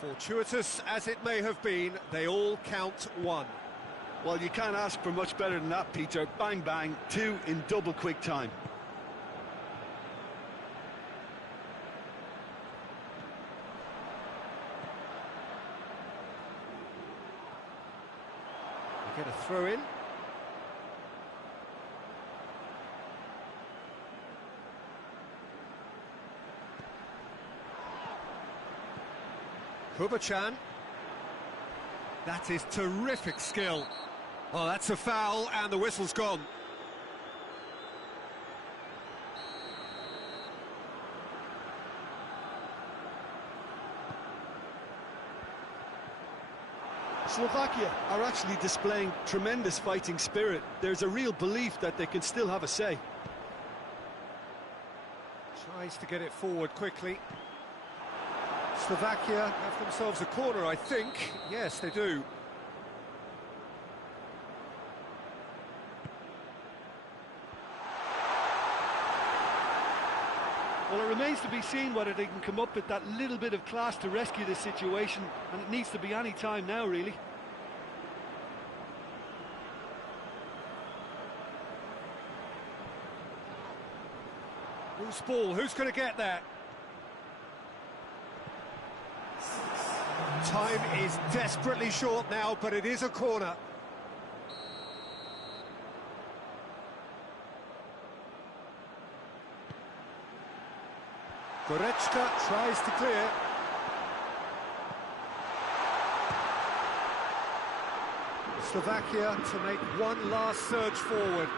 Fortuitous as it may have been, they all count one. Well, you can't ask for much better than that, Peter. Bang, bang, two in double quick time. Get a throw in. Hubachan. That is terrific skill. Oh, that's a foul, and the whistle's gone. Slovakia are actually displaying tremendous fighting spirit. There's a real belief that they can still have a say. Tries to get it forward quickly. Slovakia have themselves a corner, I think. Yes, they do. Well, it remains to be seen whether they can come up with that little bit of class to rescue this situation, and it needs to be any time now, really. Loose ball, who's going to get that? Time is desperately short now, but it is a corner. Goretzka tries to clear. Slovakia to make one last surge forward.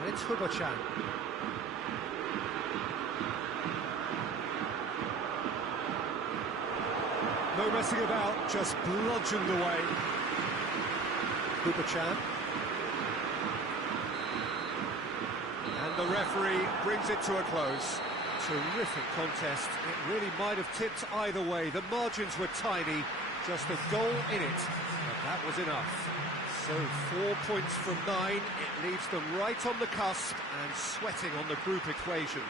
And it's Hubachan. No messing about, just bludgeoned away. Hubachan. And the referee brings it to a close. Terrific contest. It really might have tipped either way. The margins were tiny, just a goal in it. But that was enough. So 4 points from 9, it leaves them right on the cusp and sweating on the group equation.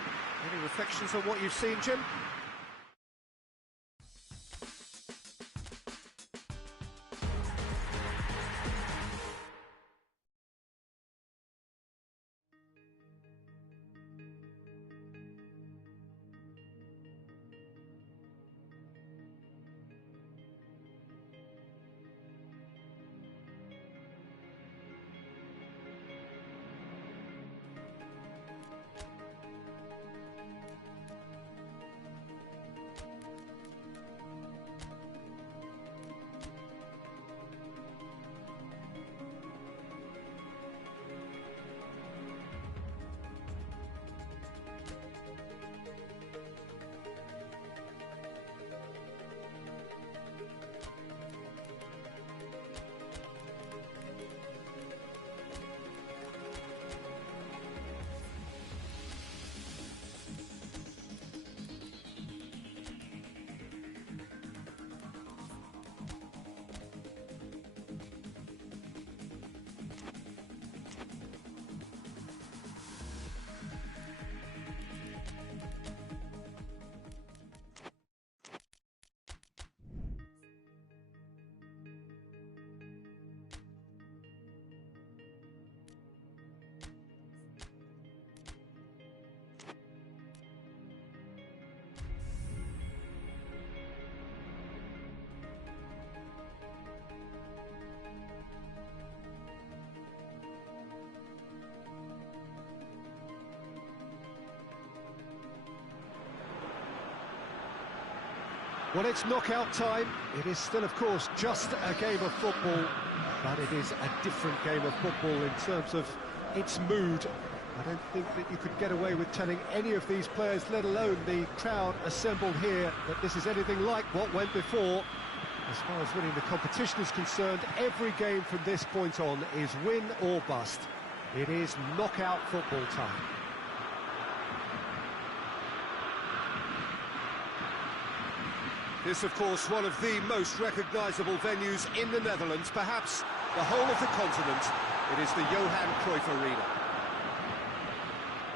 Any reflections on what you've seen, Jim? Well, it's knockout time. It is still, of course, just a game of football, but it is a different game of football in terms of its mood. I don't think that you could get away with telling any of these players, let alone the crowd assembled here, that this is anything like what went before. As far as winning the competition is concerned, every game from this point on is win or bust. It is knockout football time. This, of course, one of the most recognisable venues in the Netherlands, perhaps the whole of the continent. It is the Johan Cruyff Arena.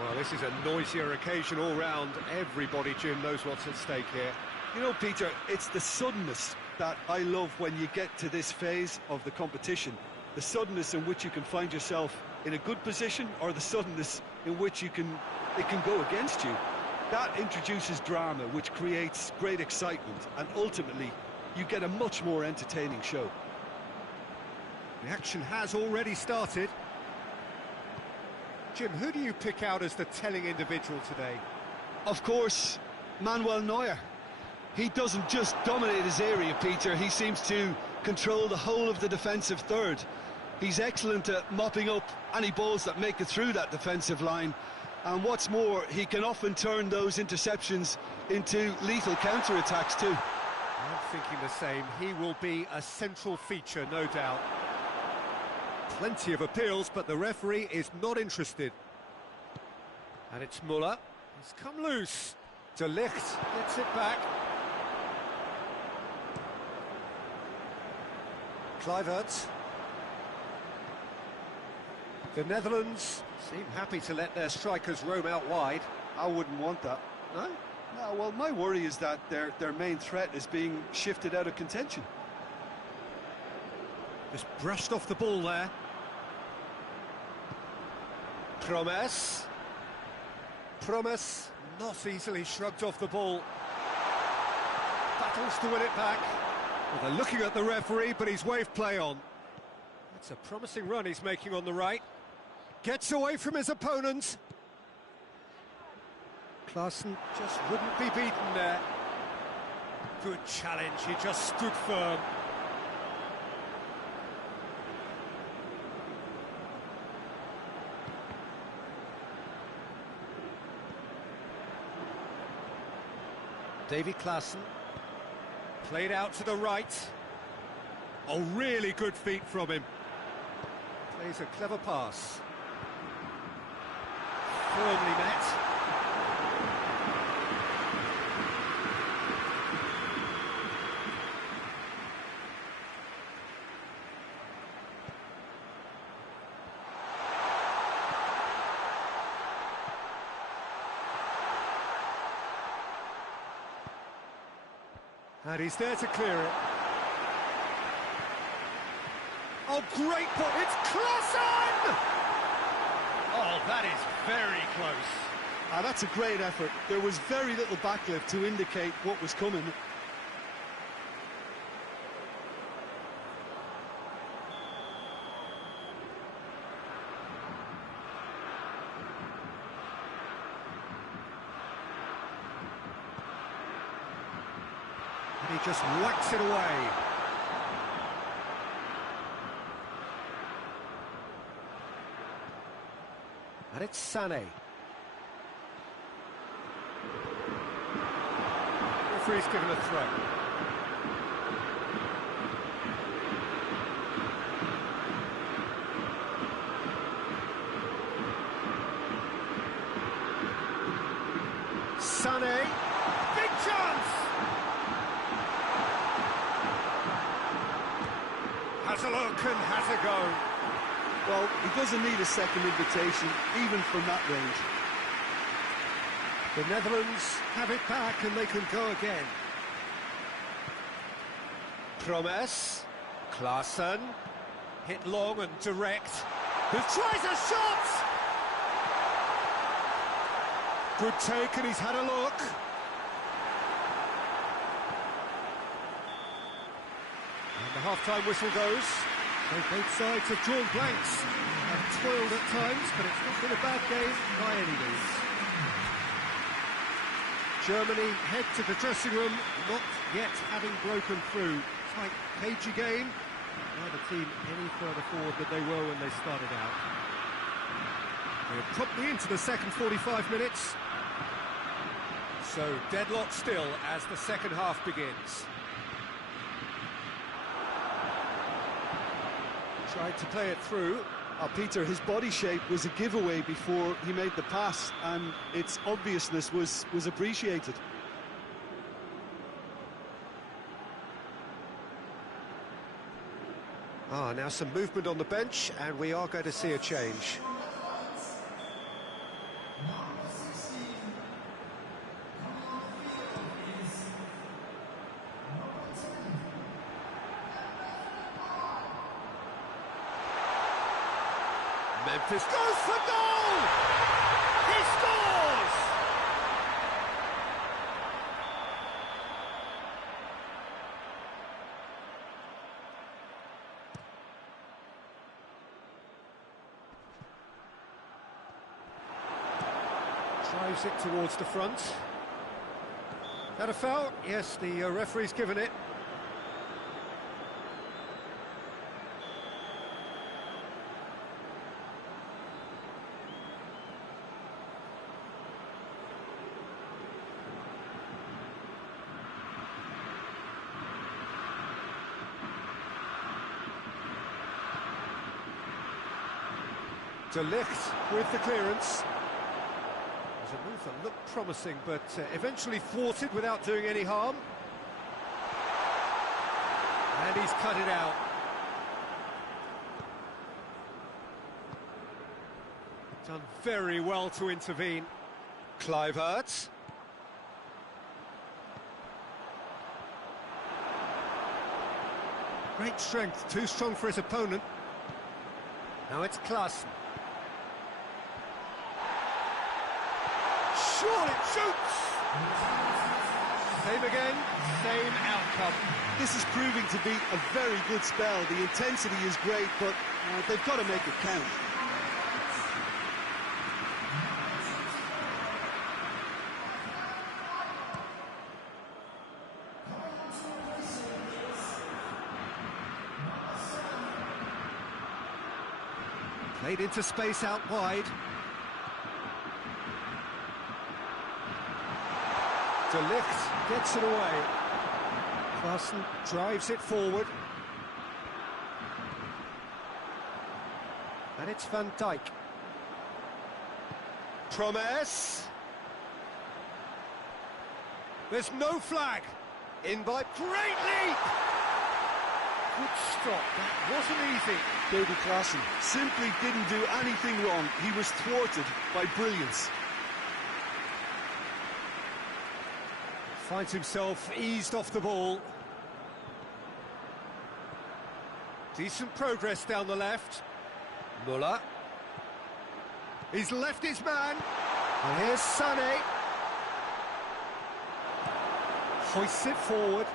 Well, this is a noisier occasion all round. Everybody, Jim, knows what's at stake here. You know, Peter, it's the suddenness that I love when you get to this phase of the competition. The suddenness in which you can find yourself in a good position, or the suddenness in which it can go against you. That introduces drama, which creates great excitement, and ultimately you get a much more entertaining show. The action has already started. Jim, who do you pick out as the telling individual today? Of course, Manuel Neuer. He doesn't just dominate his area, Peter, he seems to control the whole of the defensive third. He's excellent at mopping up any balls that make it through that defensive line. And what's more, he can often turn those interceptions into lethal counter-attacks too. I'm thinking the same. He will be a central feature, no doubt. Plenty of appeals, but the referee is not interested. And it's Müller. He's come loose. De Ligt gets it back. Kluivert. The Netherlands seem happy to let their strikers roam out wide. I wouldn't want that. No? No, well, my worry is that their main threat is being shifted out of contention. Just brushed off the ball there. Promes. Promes not easily shrugged off the ball. Battles to win it back. Well, they're looking at the referee, but he's waved play on. That's a promising run he's making on the right. Gets away from his opponent. Klaassen just wouldn't be beaten there. Good challenge, he just stood firm. Davy Klaassen, played out to the right. Oh, really good feet from him. Plays a clever pass. Firmly met. And he's there to clear it. Oh, great ball! It's Klaassen! Oh, that is very close. That's a great effort. There was very little backlift to indicate what was coming. And he just whacks it away. And it's Sané. Referee's given a throw. Sané, big chance! Has a look and has a go. Well, he doesn't need a second invitation, even from that range. The Netherlands have it back and they can go again. Promes, Klaassen, hit long and direct. Who tries a shot! Good take and he's had a look. And the half-time whistle goes. So both sides have drawn blanks, have toiled at times, but it's not been a bad game by any means. Germany head to the dressing room, not yet having broken through. Tight, cagey game, neither team any further forward than they were when they started out. We're promptly into the second 45 minutes. So deadlock still as the second half begins. Tried to play it through. Peter, his body shape was a giveaway before he made the pass, and its obviousness was appreciated. Now some movement on the bench, and we are going to see a change. Memphis goes for goal! He scores! Drives it towards the front. That a foul? Yes, the referee's given it. De Ligt with the clearance. There's a move that looked promising, but eventually thwarted without doing any harm. And he's cut it out. Done very well to intervene. Kluivert. Great strength, too strong for his opponent. Now it's Klaassen. Surely shoots! Same again, same outcome. This is proving to be a very good spell. The intensity is great, but they've got to make it count. Played into space out wide. De Ligt gets it away. Klaassen drives it forward. And it's Van Dijk. Promes. There's no flag. In by great leap. Good stop. That wasn't easy. Davy Klaassen simply didn't do anything wrong. He was thwarted by brilliance. Finds himself eased off the ball. Decent progress down the left. Muller. He's left his man. And here's Sané. Hoists it forward.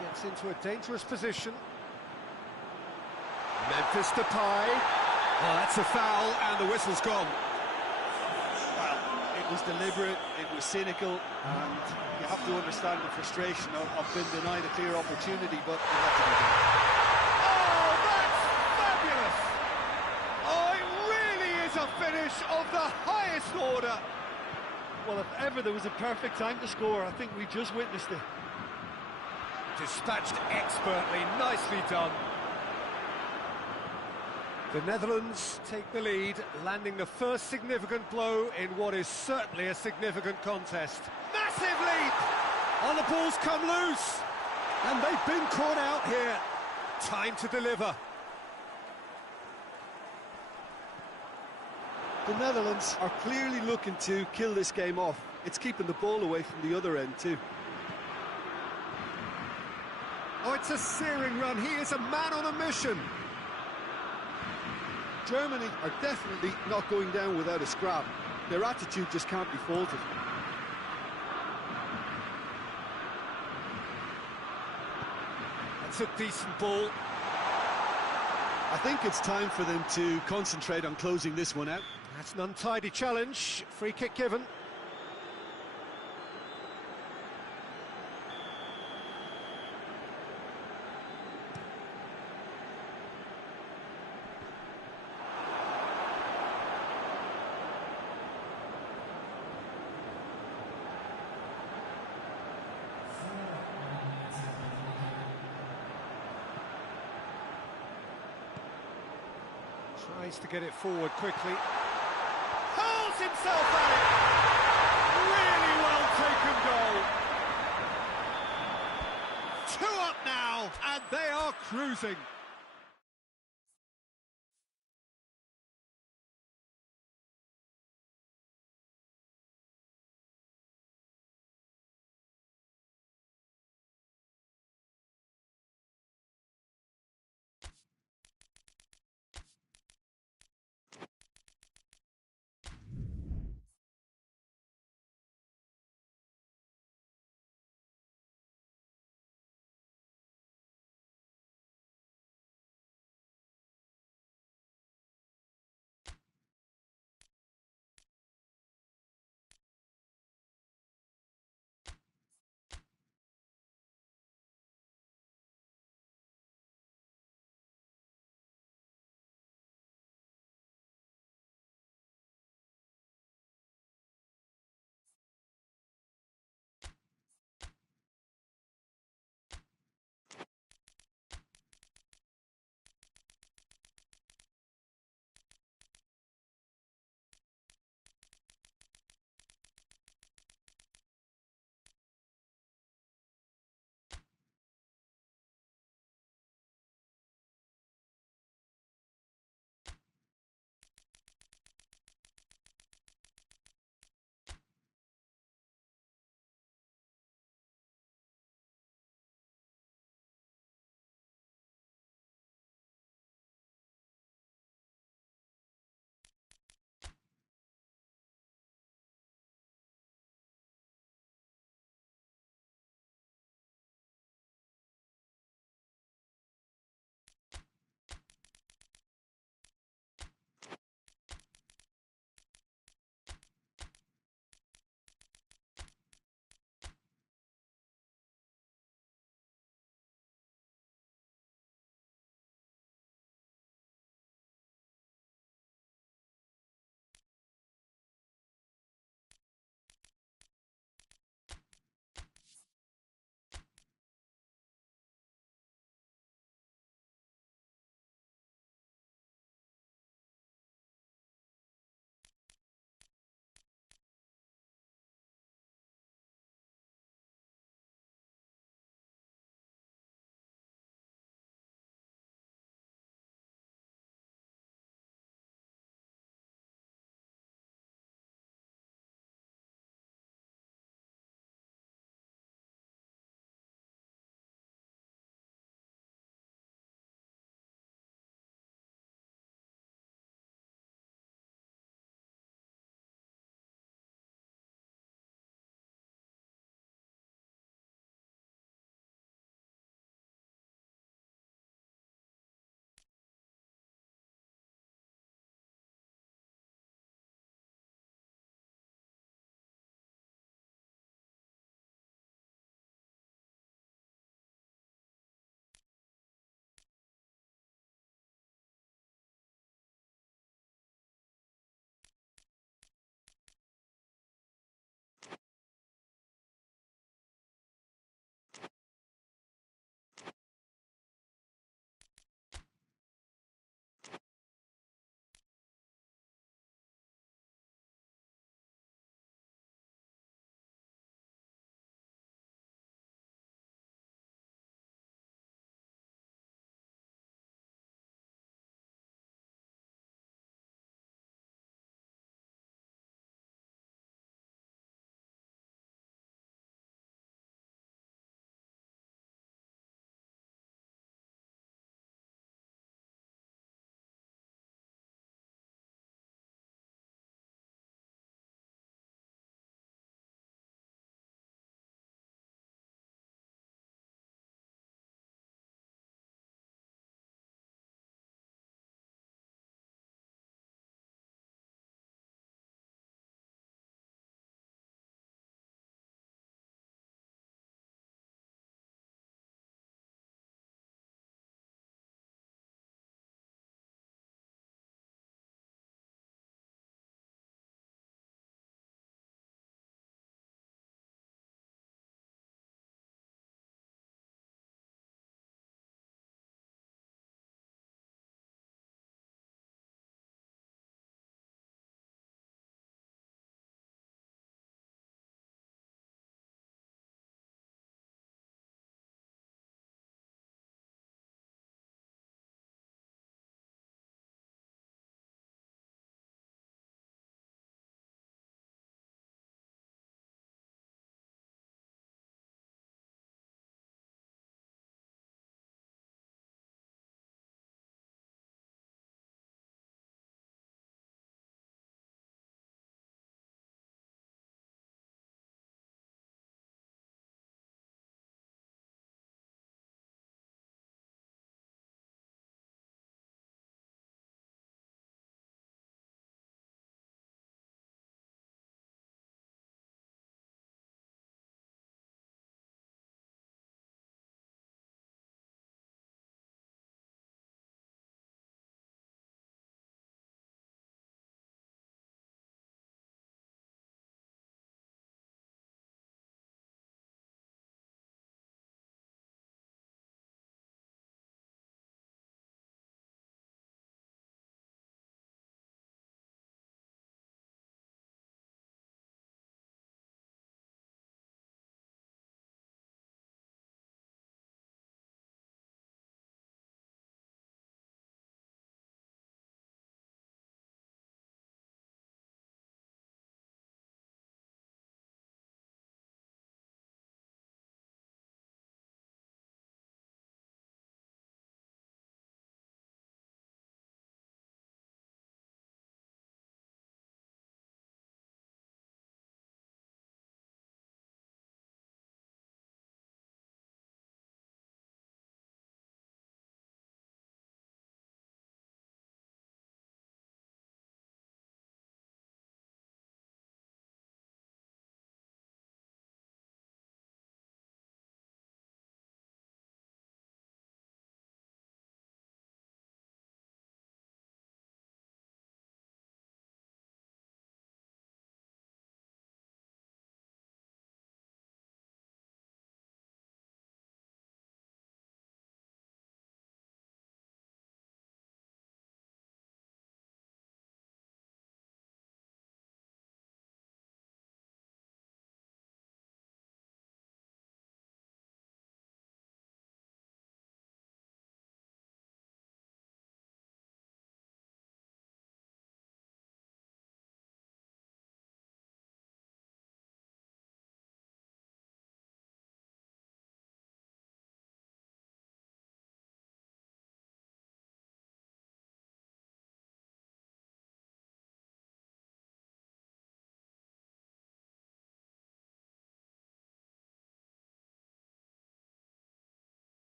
Gets into a dangerous position. Memphis Depay. Oh, that's a foul, and the whistle's gone. Well, it was deliberate, it was cynical, and you have to understand the frustration of being denied a clear opportunity, but it had to be done. Oh, that's fabulous! Oh, it really is a finish of the highest order. Well, if ever there was a perfect time to score, I think we just witnessed it. Dispatched expertly, nicely done. The Netherlands take the lead, landing the first significant blow in what is certainly a significant contest. Massive leap! Oh, the ball's come loose! And they've been caught out here. Time to deliver. The Netherlands are clearly looking to kill this game off. It's keeping the ball away from the other end too. Oh, it's a searing run. He is a man on a mission. Germany are definitely not going down without a scrap. Their attitude just can't be faulted. That's a decent ball. I think it's time for them to concentrate on closing this one out. That's an untidy challenge. Free kick given. Tries to get it forward quickly. Hurls himself at it! Really well taken goal. 2 up now, and they are cruising.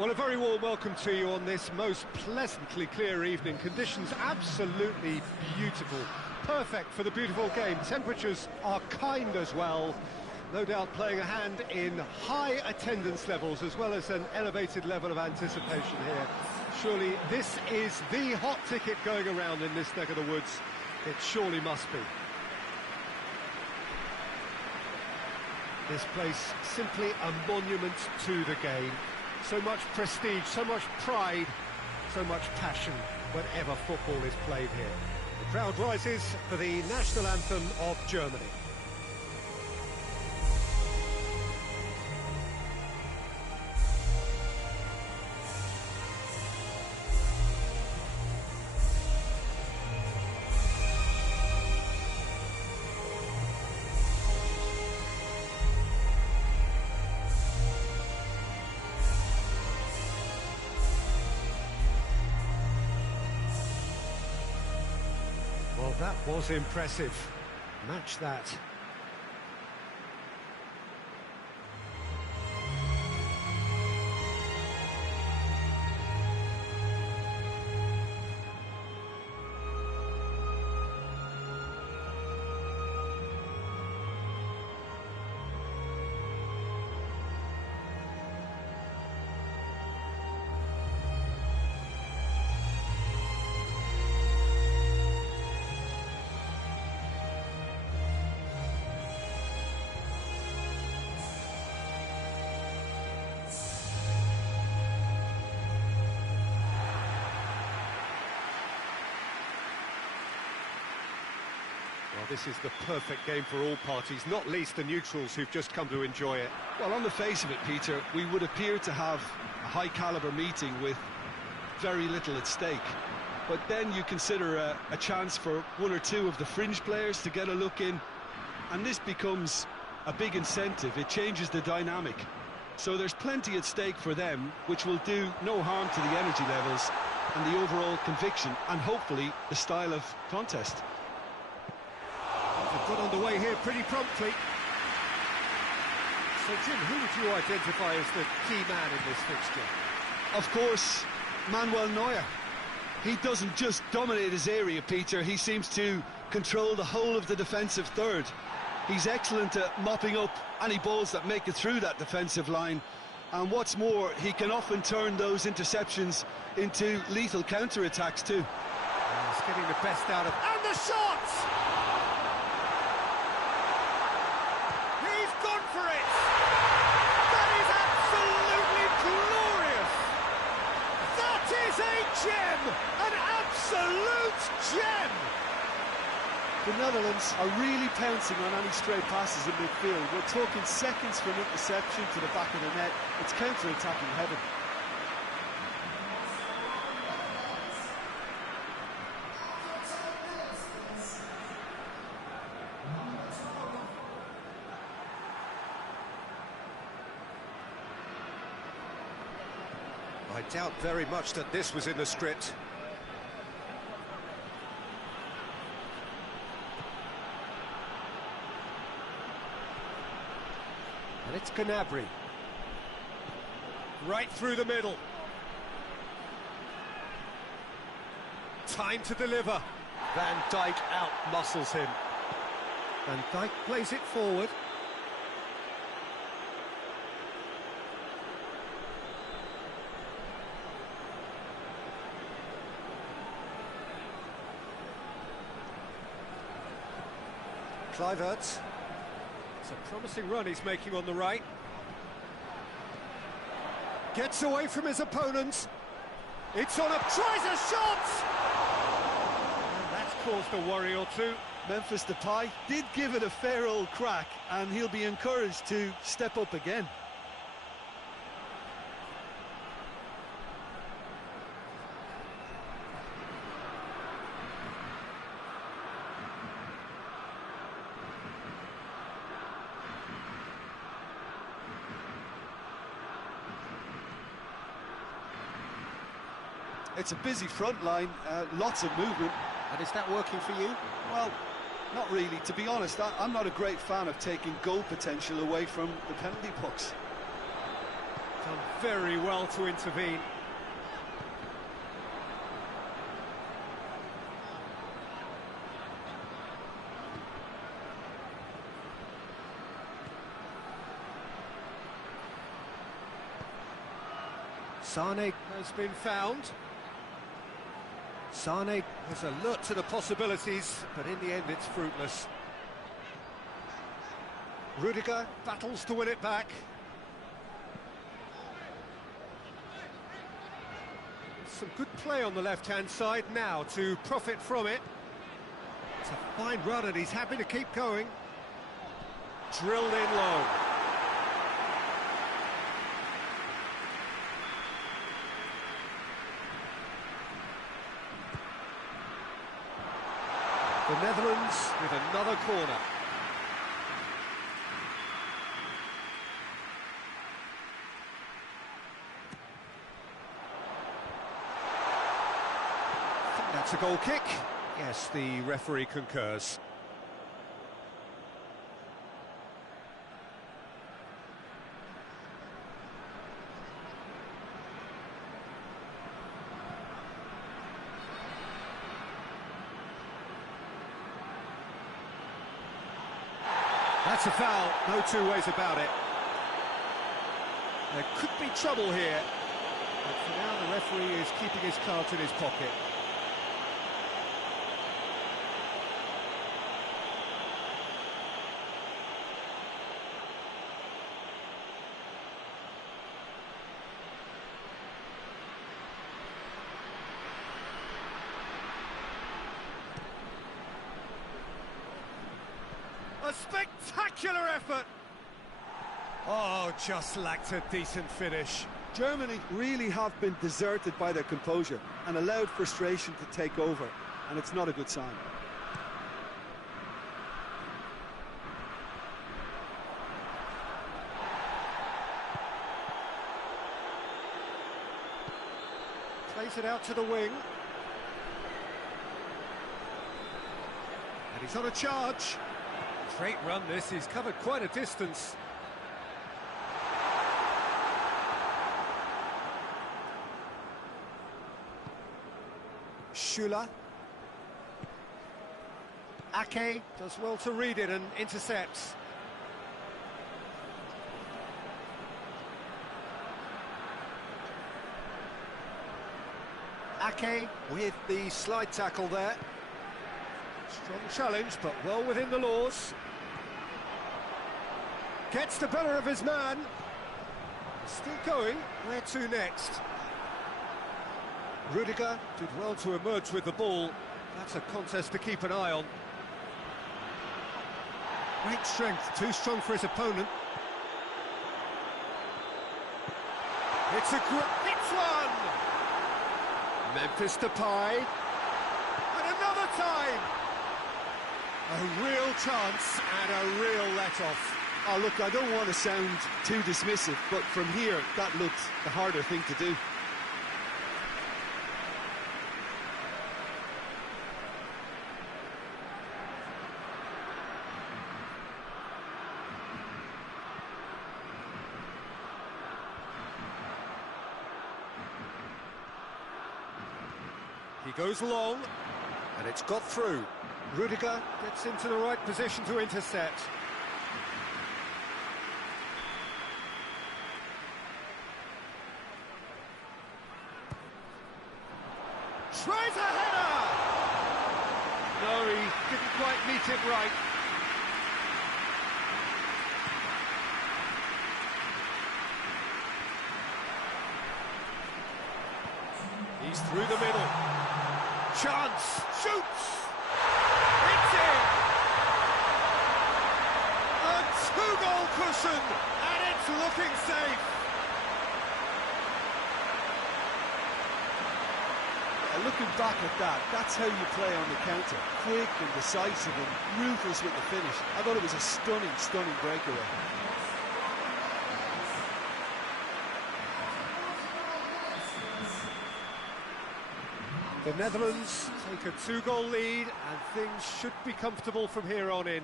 Well, a very warm welcome to you on this most pleasantly clear evening. Conditions absolutely beautiful. Perfect for the beautiful game. Temperatures are kind as well. No doubt playing a hand in high attendance levels as well as an elevated level of anticipation here. Surely this is the hot ticket going around in this neck of the woods. It surely must be. This place simply a monument to the game. So much prestige, so much pride, so much passion whenever football is played here. The crowd rises for the national anthem of Germany. Well, that was impressive. Match that. Well, this is the perfect game for all parties, not least the neutrals who've just come to enjoy it. Well, on the face of it, Peter, we would appear to have a high-caliber meeting with very little at stake. But then you consider a chance for one or two of the fringe players to get a look in, and this becomes a big incentive. It changes the dynamic. So there's plenty at stake for them, which will do no harm to the energy levels and the overall conviction, and hopefully the style of contest. They've got underway here pretty promptly. So, Jim, who would you identify as the key man in this fixture? Of course, Manuel Neuer. He doesn't just dominate his area, Peter. He seems to control the whole of the defensive third. He's excellent at mopping up any balls that make it through that defensive line. And what's more, he can often turn those interceptions into lethal counter-attacks too. He's getting the best out of... And the shots! He's gone for it! That is absolutely glorious! That is a gem! An absolute gem! The Netherlands are really pouncing on any stray passes in midfield. We're talking seconds from interception to the back of the net. It's counter-attacking heaven. I doubt very much that this was in the script. And it's Gnabry. Right through the middle. Time to deliver. Van Dijk out-muscles him. Van Dijk plays it forward. Kluivert. It's a promising run he's making on the right. Gets away from his opponents. It's on tries a shot! And that's caused a worry or two. Memphis Depay did give it a fair old crack, and he'll be encouraged to step up again. It's a busy front line, lots of movement. And is that working for you? Well, not really. To be honest, I'm not a great fan of taking goal potential away from the penalty box. Done very well to intervene. Sane has been found. Sane is alert to the possibilities, but in the end it's fruitless. Rudiger battles to win it back. Some good play on the left-hand side now to profit from it. It's a fine run and he's happy to keep going. Drilled in low. The Netherlands with another corner. I think that's a goal kick. Yes, the referee concurs. That's a foul, no two ways about it. There could be trouble here, but for now the referee is keeping his cards in his pocket. A spectacular effort! Oh, just lacked a decent finish. Germany really have been deserted by their composure and allowed frustration to take over, and it's not a good sign. Plays it out to the wing. And he's on a charge. Great run this, he's covered quite a distance. Schüller. Ake does well to read it and intercepts. Ake with the slide tackle there. Strong challenge, but well within the laws. Gets the better of his man. Still going. Where to next? Rudiger did well to emerge with the ball. That's a contest to keep an eye on. Great strength, too strong for his opponent. It's one! Memphis Depay. And another time! A real chance and a real let-off. Oh, look, I don't want to sound too dismissive, but from here, that looked the harder thing to do. He goes long, and it's got through. Rudiger gets into the right position to intercept. Tries a header! No, he didn't quite meet it right. He's through the middle. Chance! Shoots! It's in! A two-goal cushion, and it's looking safe. Looking back at that, that's how you play on the counter. Quick and decisive and ruthless with the finish. I thought it was a stunning, stunning breakaway. The Netherlands take a two-goal lead, and things should be comfortable from here on in.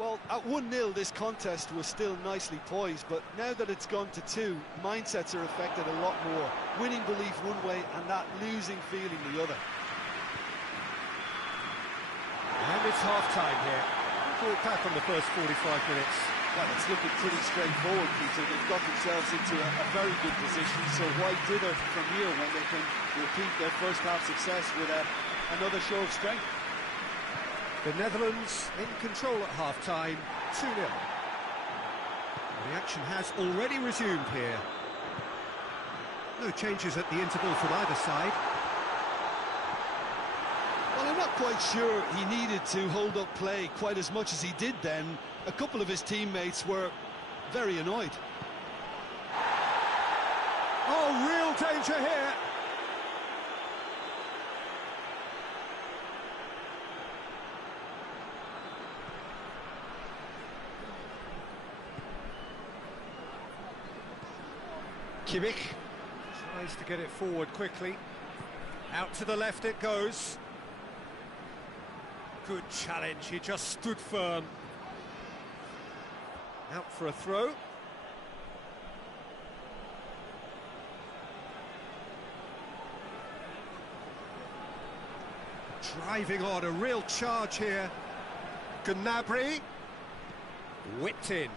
Well, at 1-0, this contest was still nicely poised, but now that it's gone to 2, mindsets are affected a lot more. Winning belief one way and that losing feeling the other. And it's half-time here. Thought back on the first 45 minutes. Well, it's looking pretty straightforward, Peter. They've got themselves into a very good position, so why dither from here when they can repeat their first half success with another show of strength? The Netherlands in control at half-time, 2-0. The action has already resumed here. No changes at the interval from either side. Well, I'm not quite sure he needed to hold up play quite as much as he did then. A couple of his teammates were very annoyed. Oh, real danger here. Kimmich tries to get it forward quickly. Out to the left it goes. Good challenge, he just stood firm. Out for a throw. Driving on, a real charge here. Gnabry. Whipped in.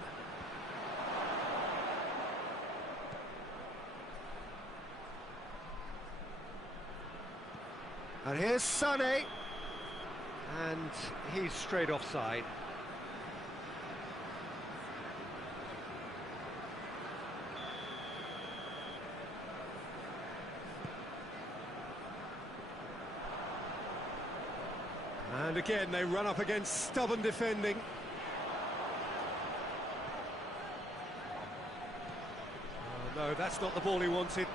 And here's Sané. And he's straight offside. And again, they run up against stubborn defending. Oh, no, that's not the ball he wanted.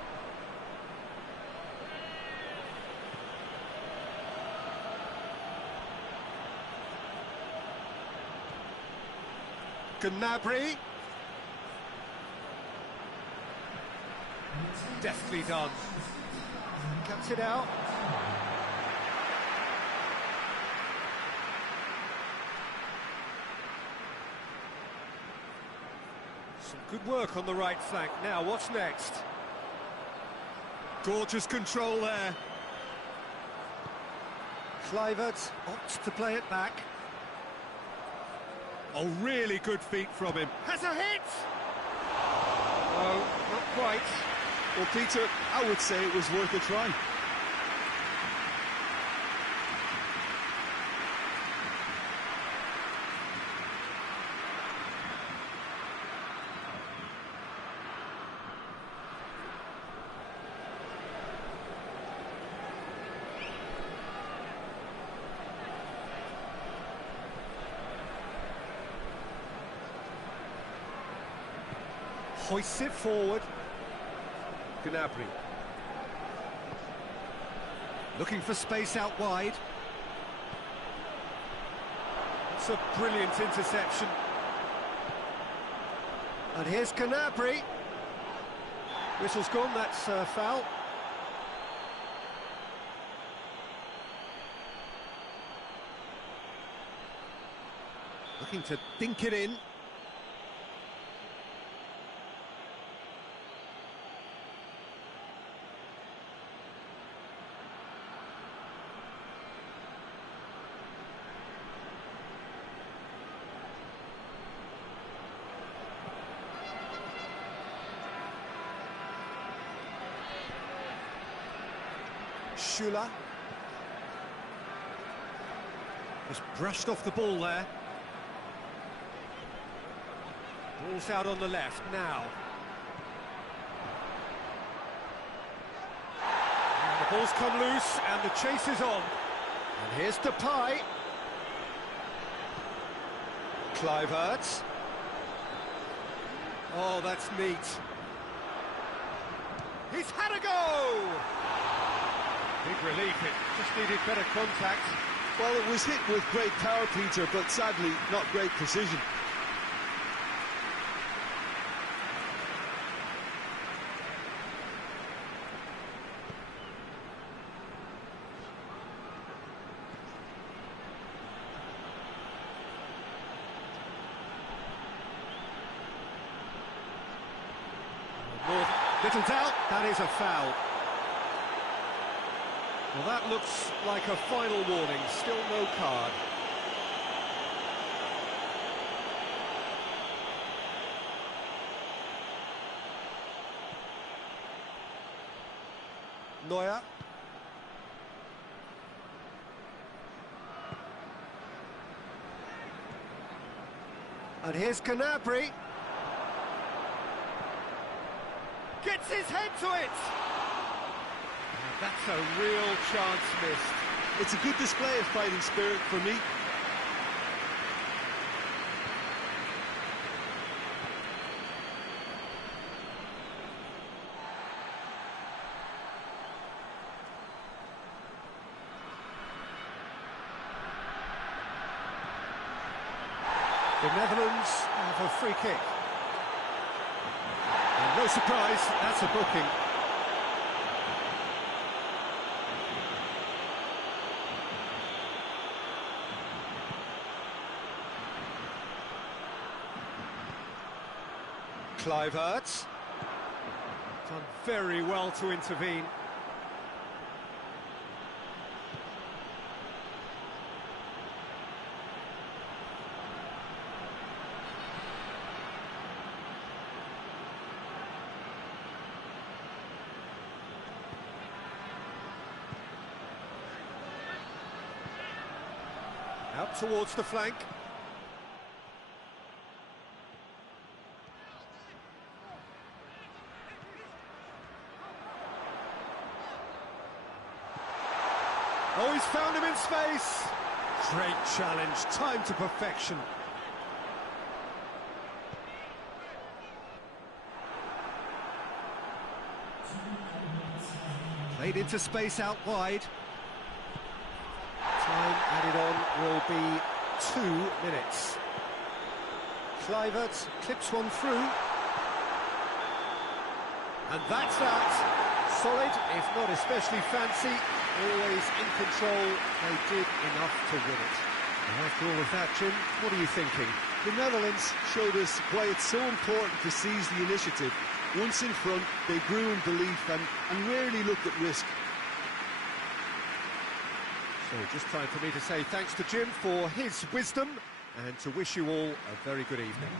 Gnabry. Deftly done. Cuts it out. Some good work on the right flank. Now, what's next? Gorgeous control there. Kluivert opts to play it back. Oh, really good feet from him. Has a hit! Oh, not quite. Well, Peter, I would say it was worth a try. Hoists it forward. Gnabry. Looking for space out wide. It's a brilliant interception. And here's Gnabry. Whistle's gone, that's a foul. Looking to dink it in. Schüller. Just brushed off the ball there. Ball's out on the left now. And the ball's come loose and the chase is on. And here's Depay. Kluivert. Oh, that's neat. He's had a go! Big relief, it just needed better contact. Well, it was hit with great power, Peter, but sadly, not great precision. More little doubt, that is a foul. Well, that looks like a final warning, still no card. Neuer. And here's Gnabry. Gets his head to it! And that's a real chance missed. It's a good display of fighting spirit for me. The Netherlands have a free kick. And no surprise, that's a booking. Kluivert. Done very well to intervene. Out towards the flank. Oh, he's found him in space. Great challenge, time to perfection. Played into space out wide. Time added on will be 2 minutes. Kluivert clips one through. And that's that. Solid, if not especially fancy. Always in control. They did enough to win it. And after all of that, Jim, what are you thinking? The Netherlands showed us why it's so important to seize the initiative. Once in front, they grew in belief and rarely looked at risk. So just time for me to say thanks to Jim for his wisdom and to wish you all a very good evening.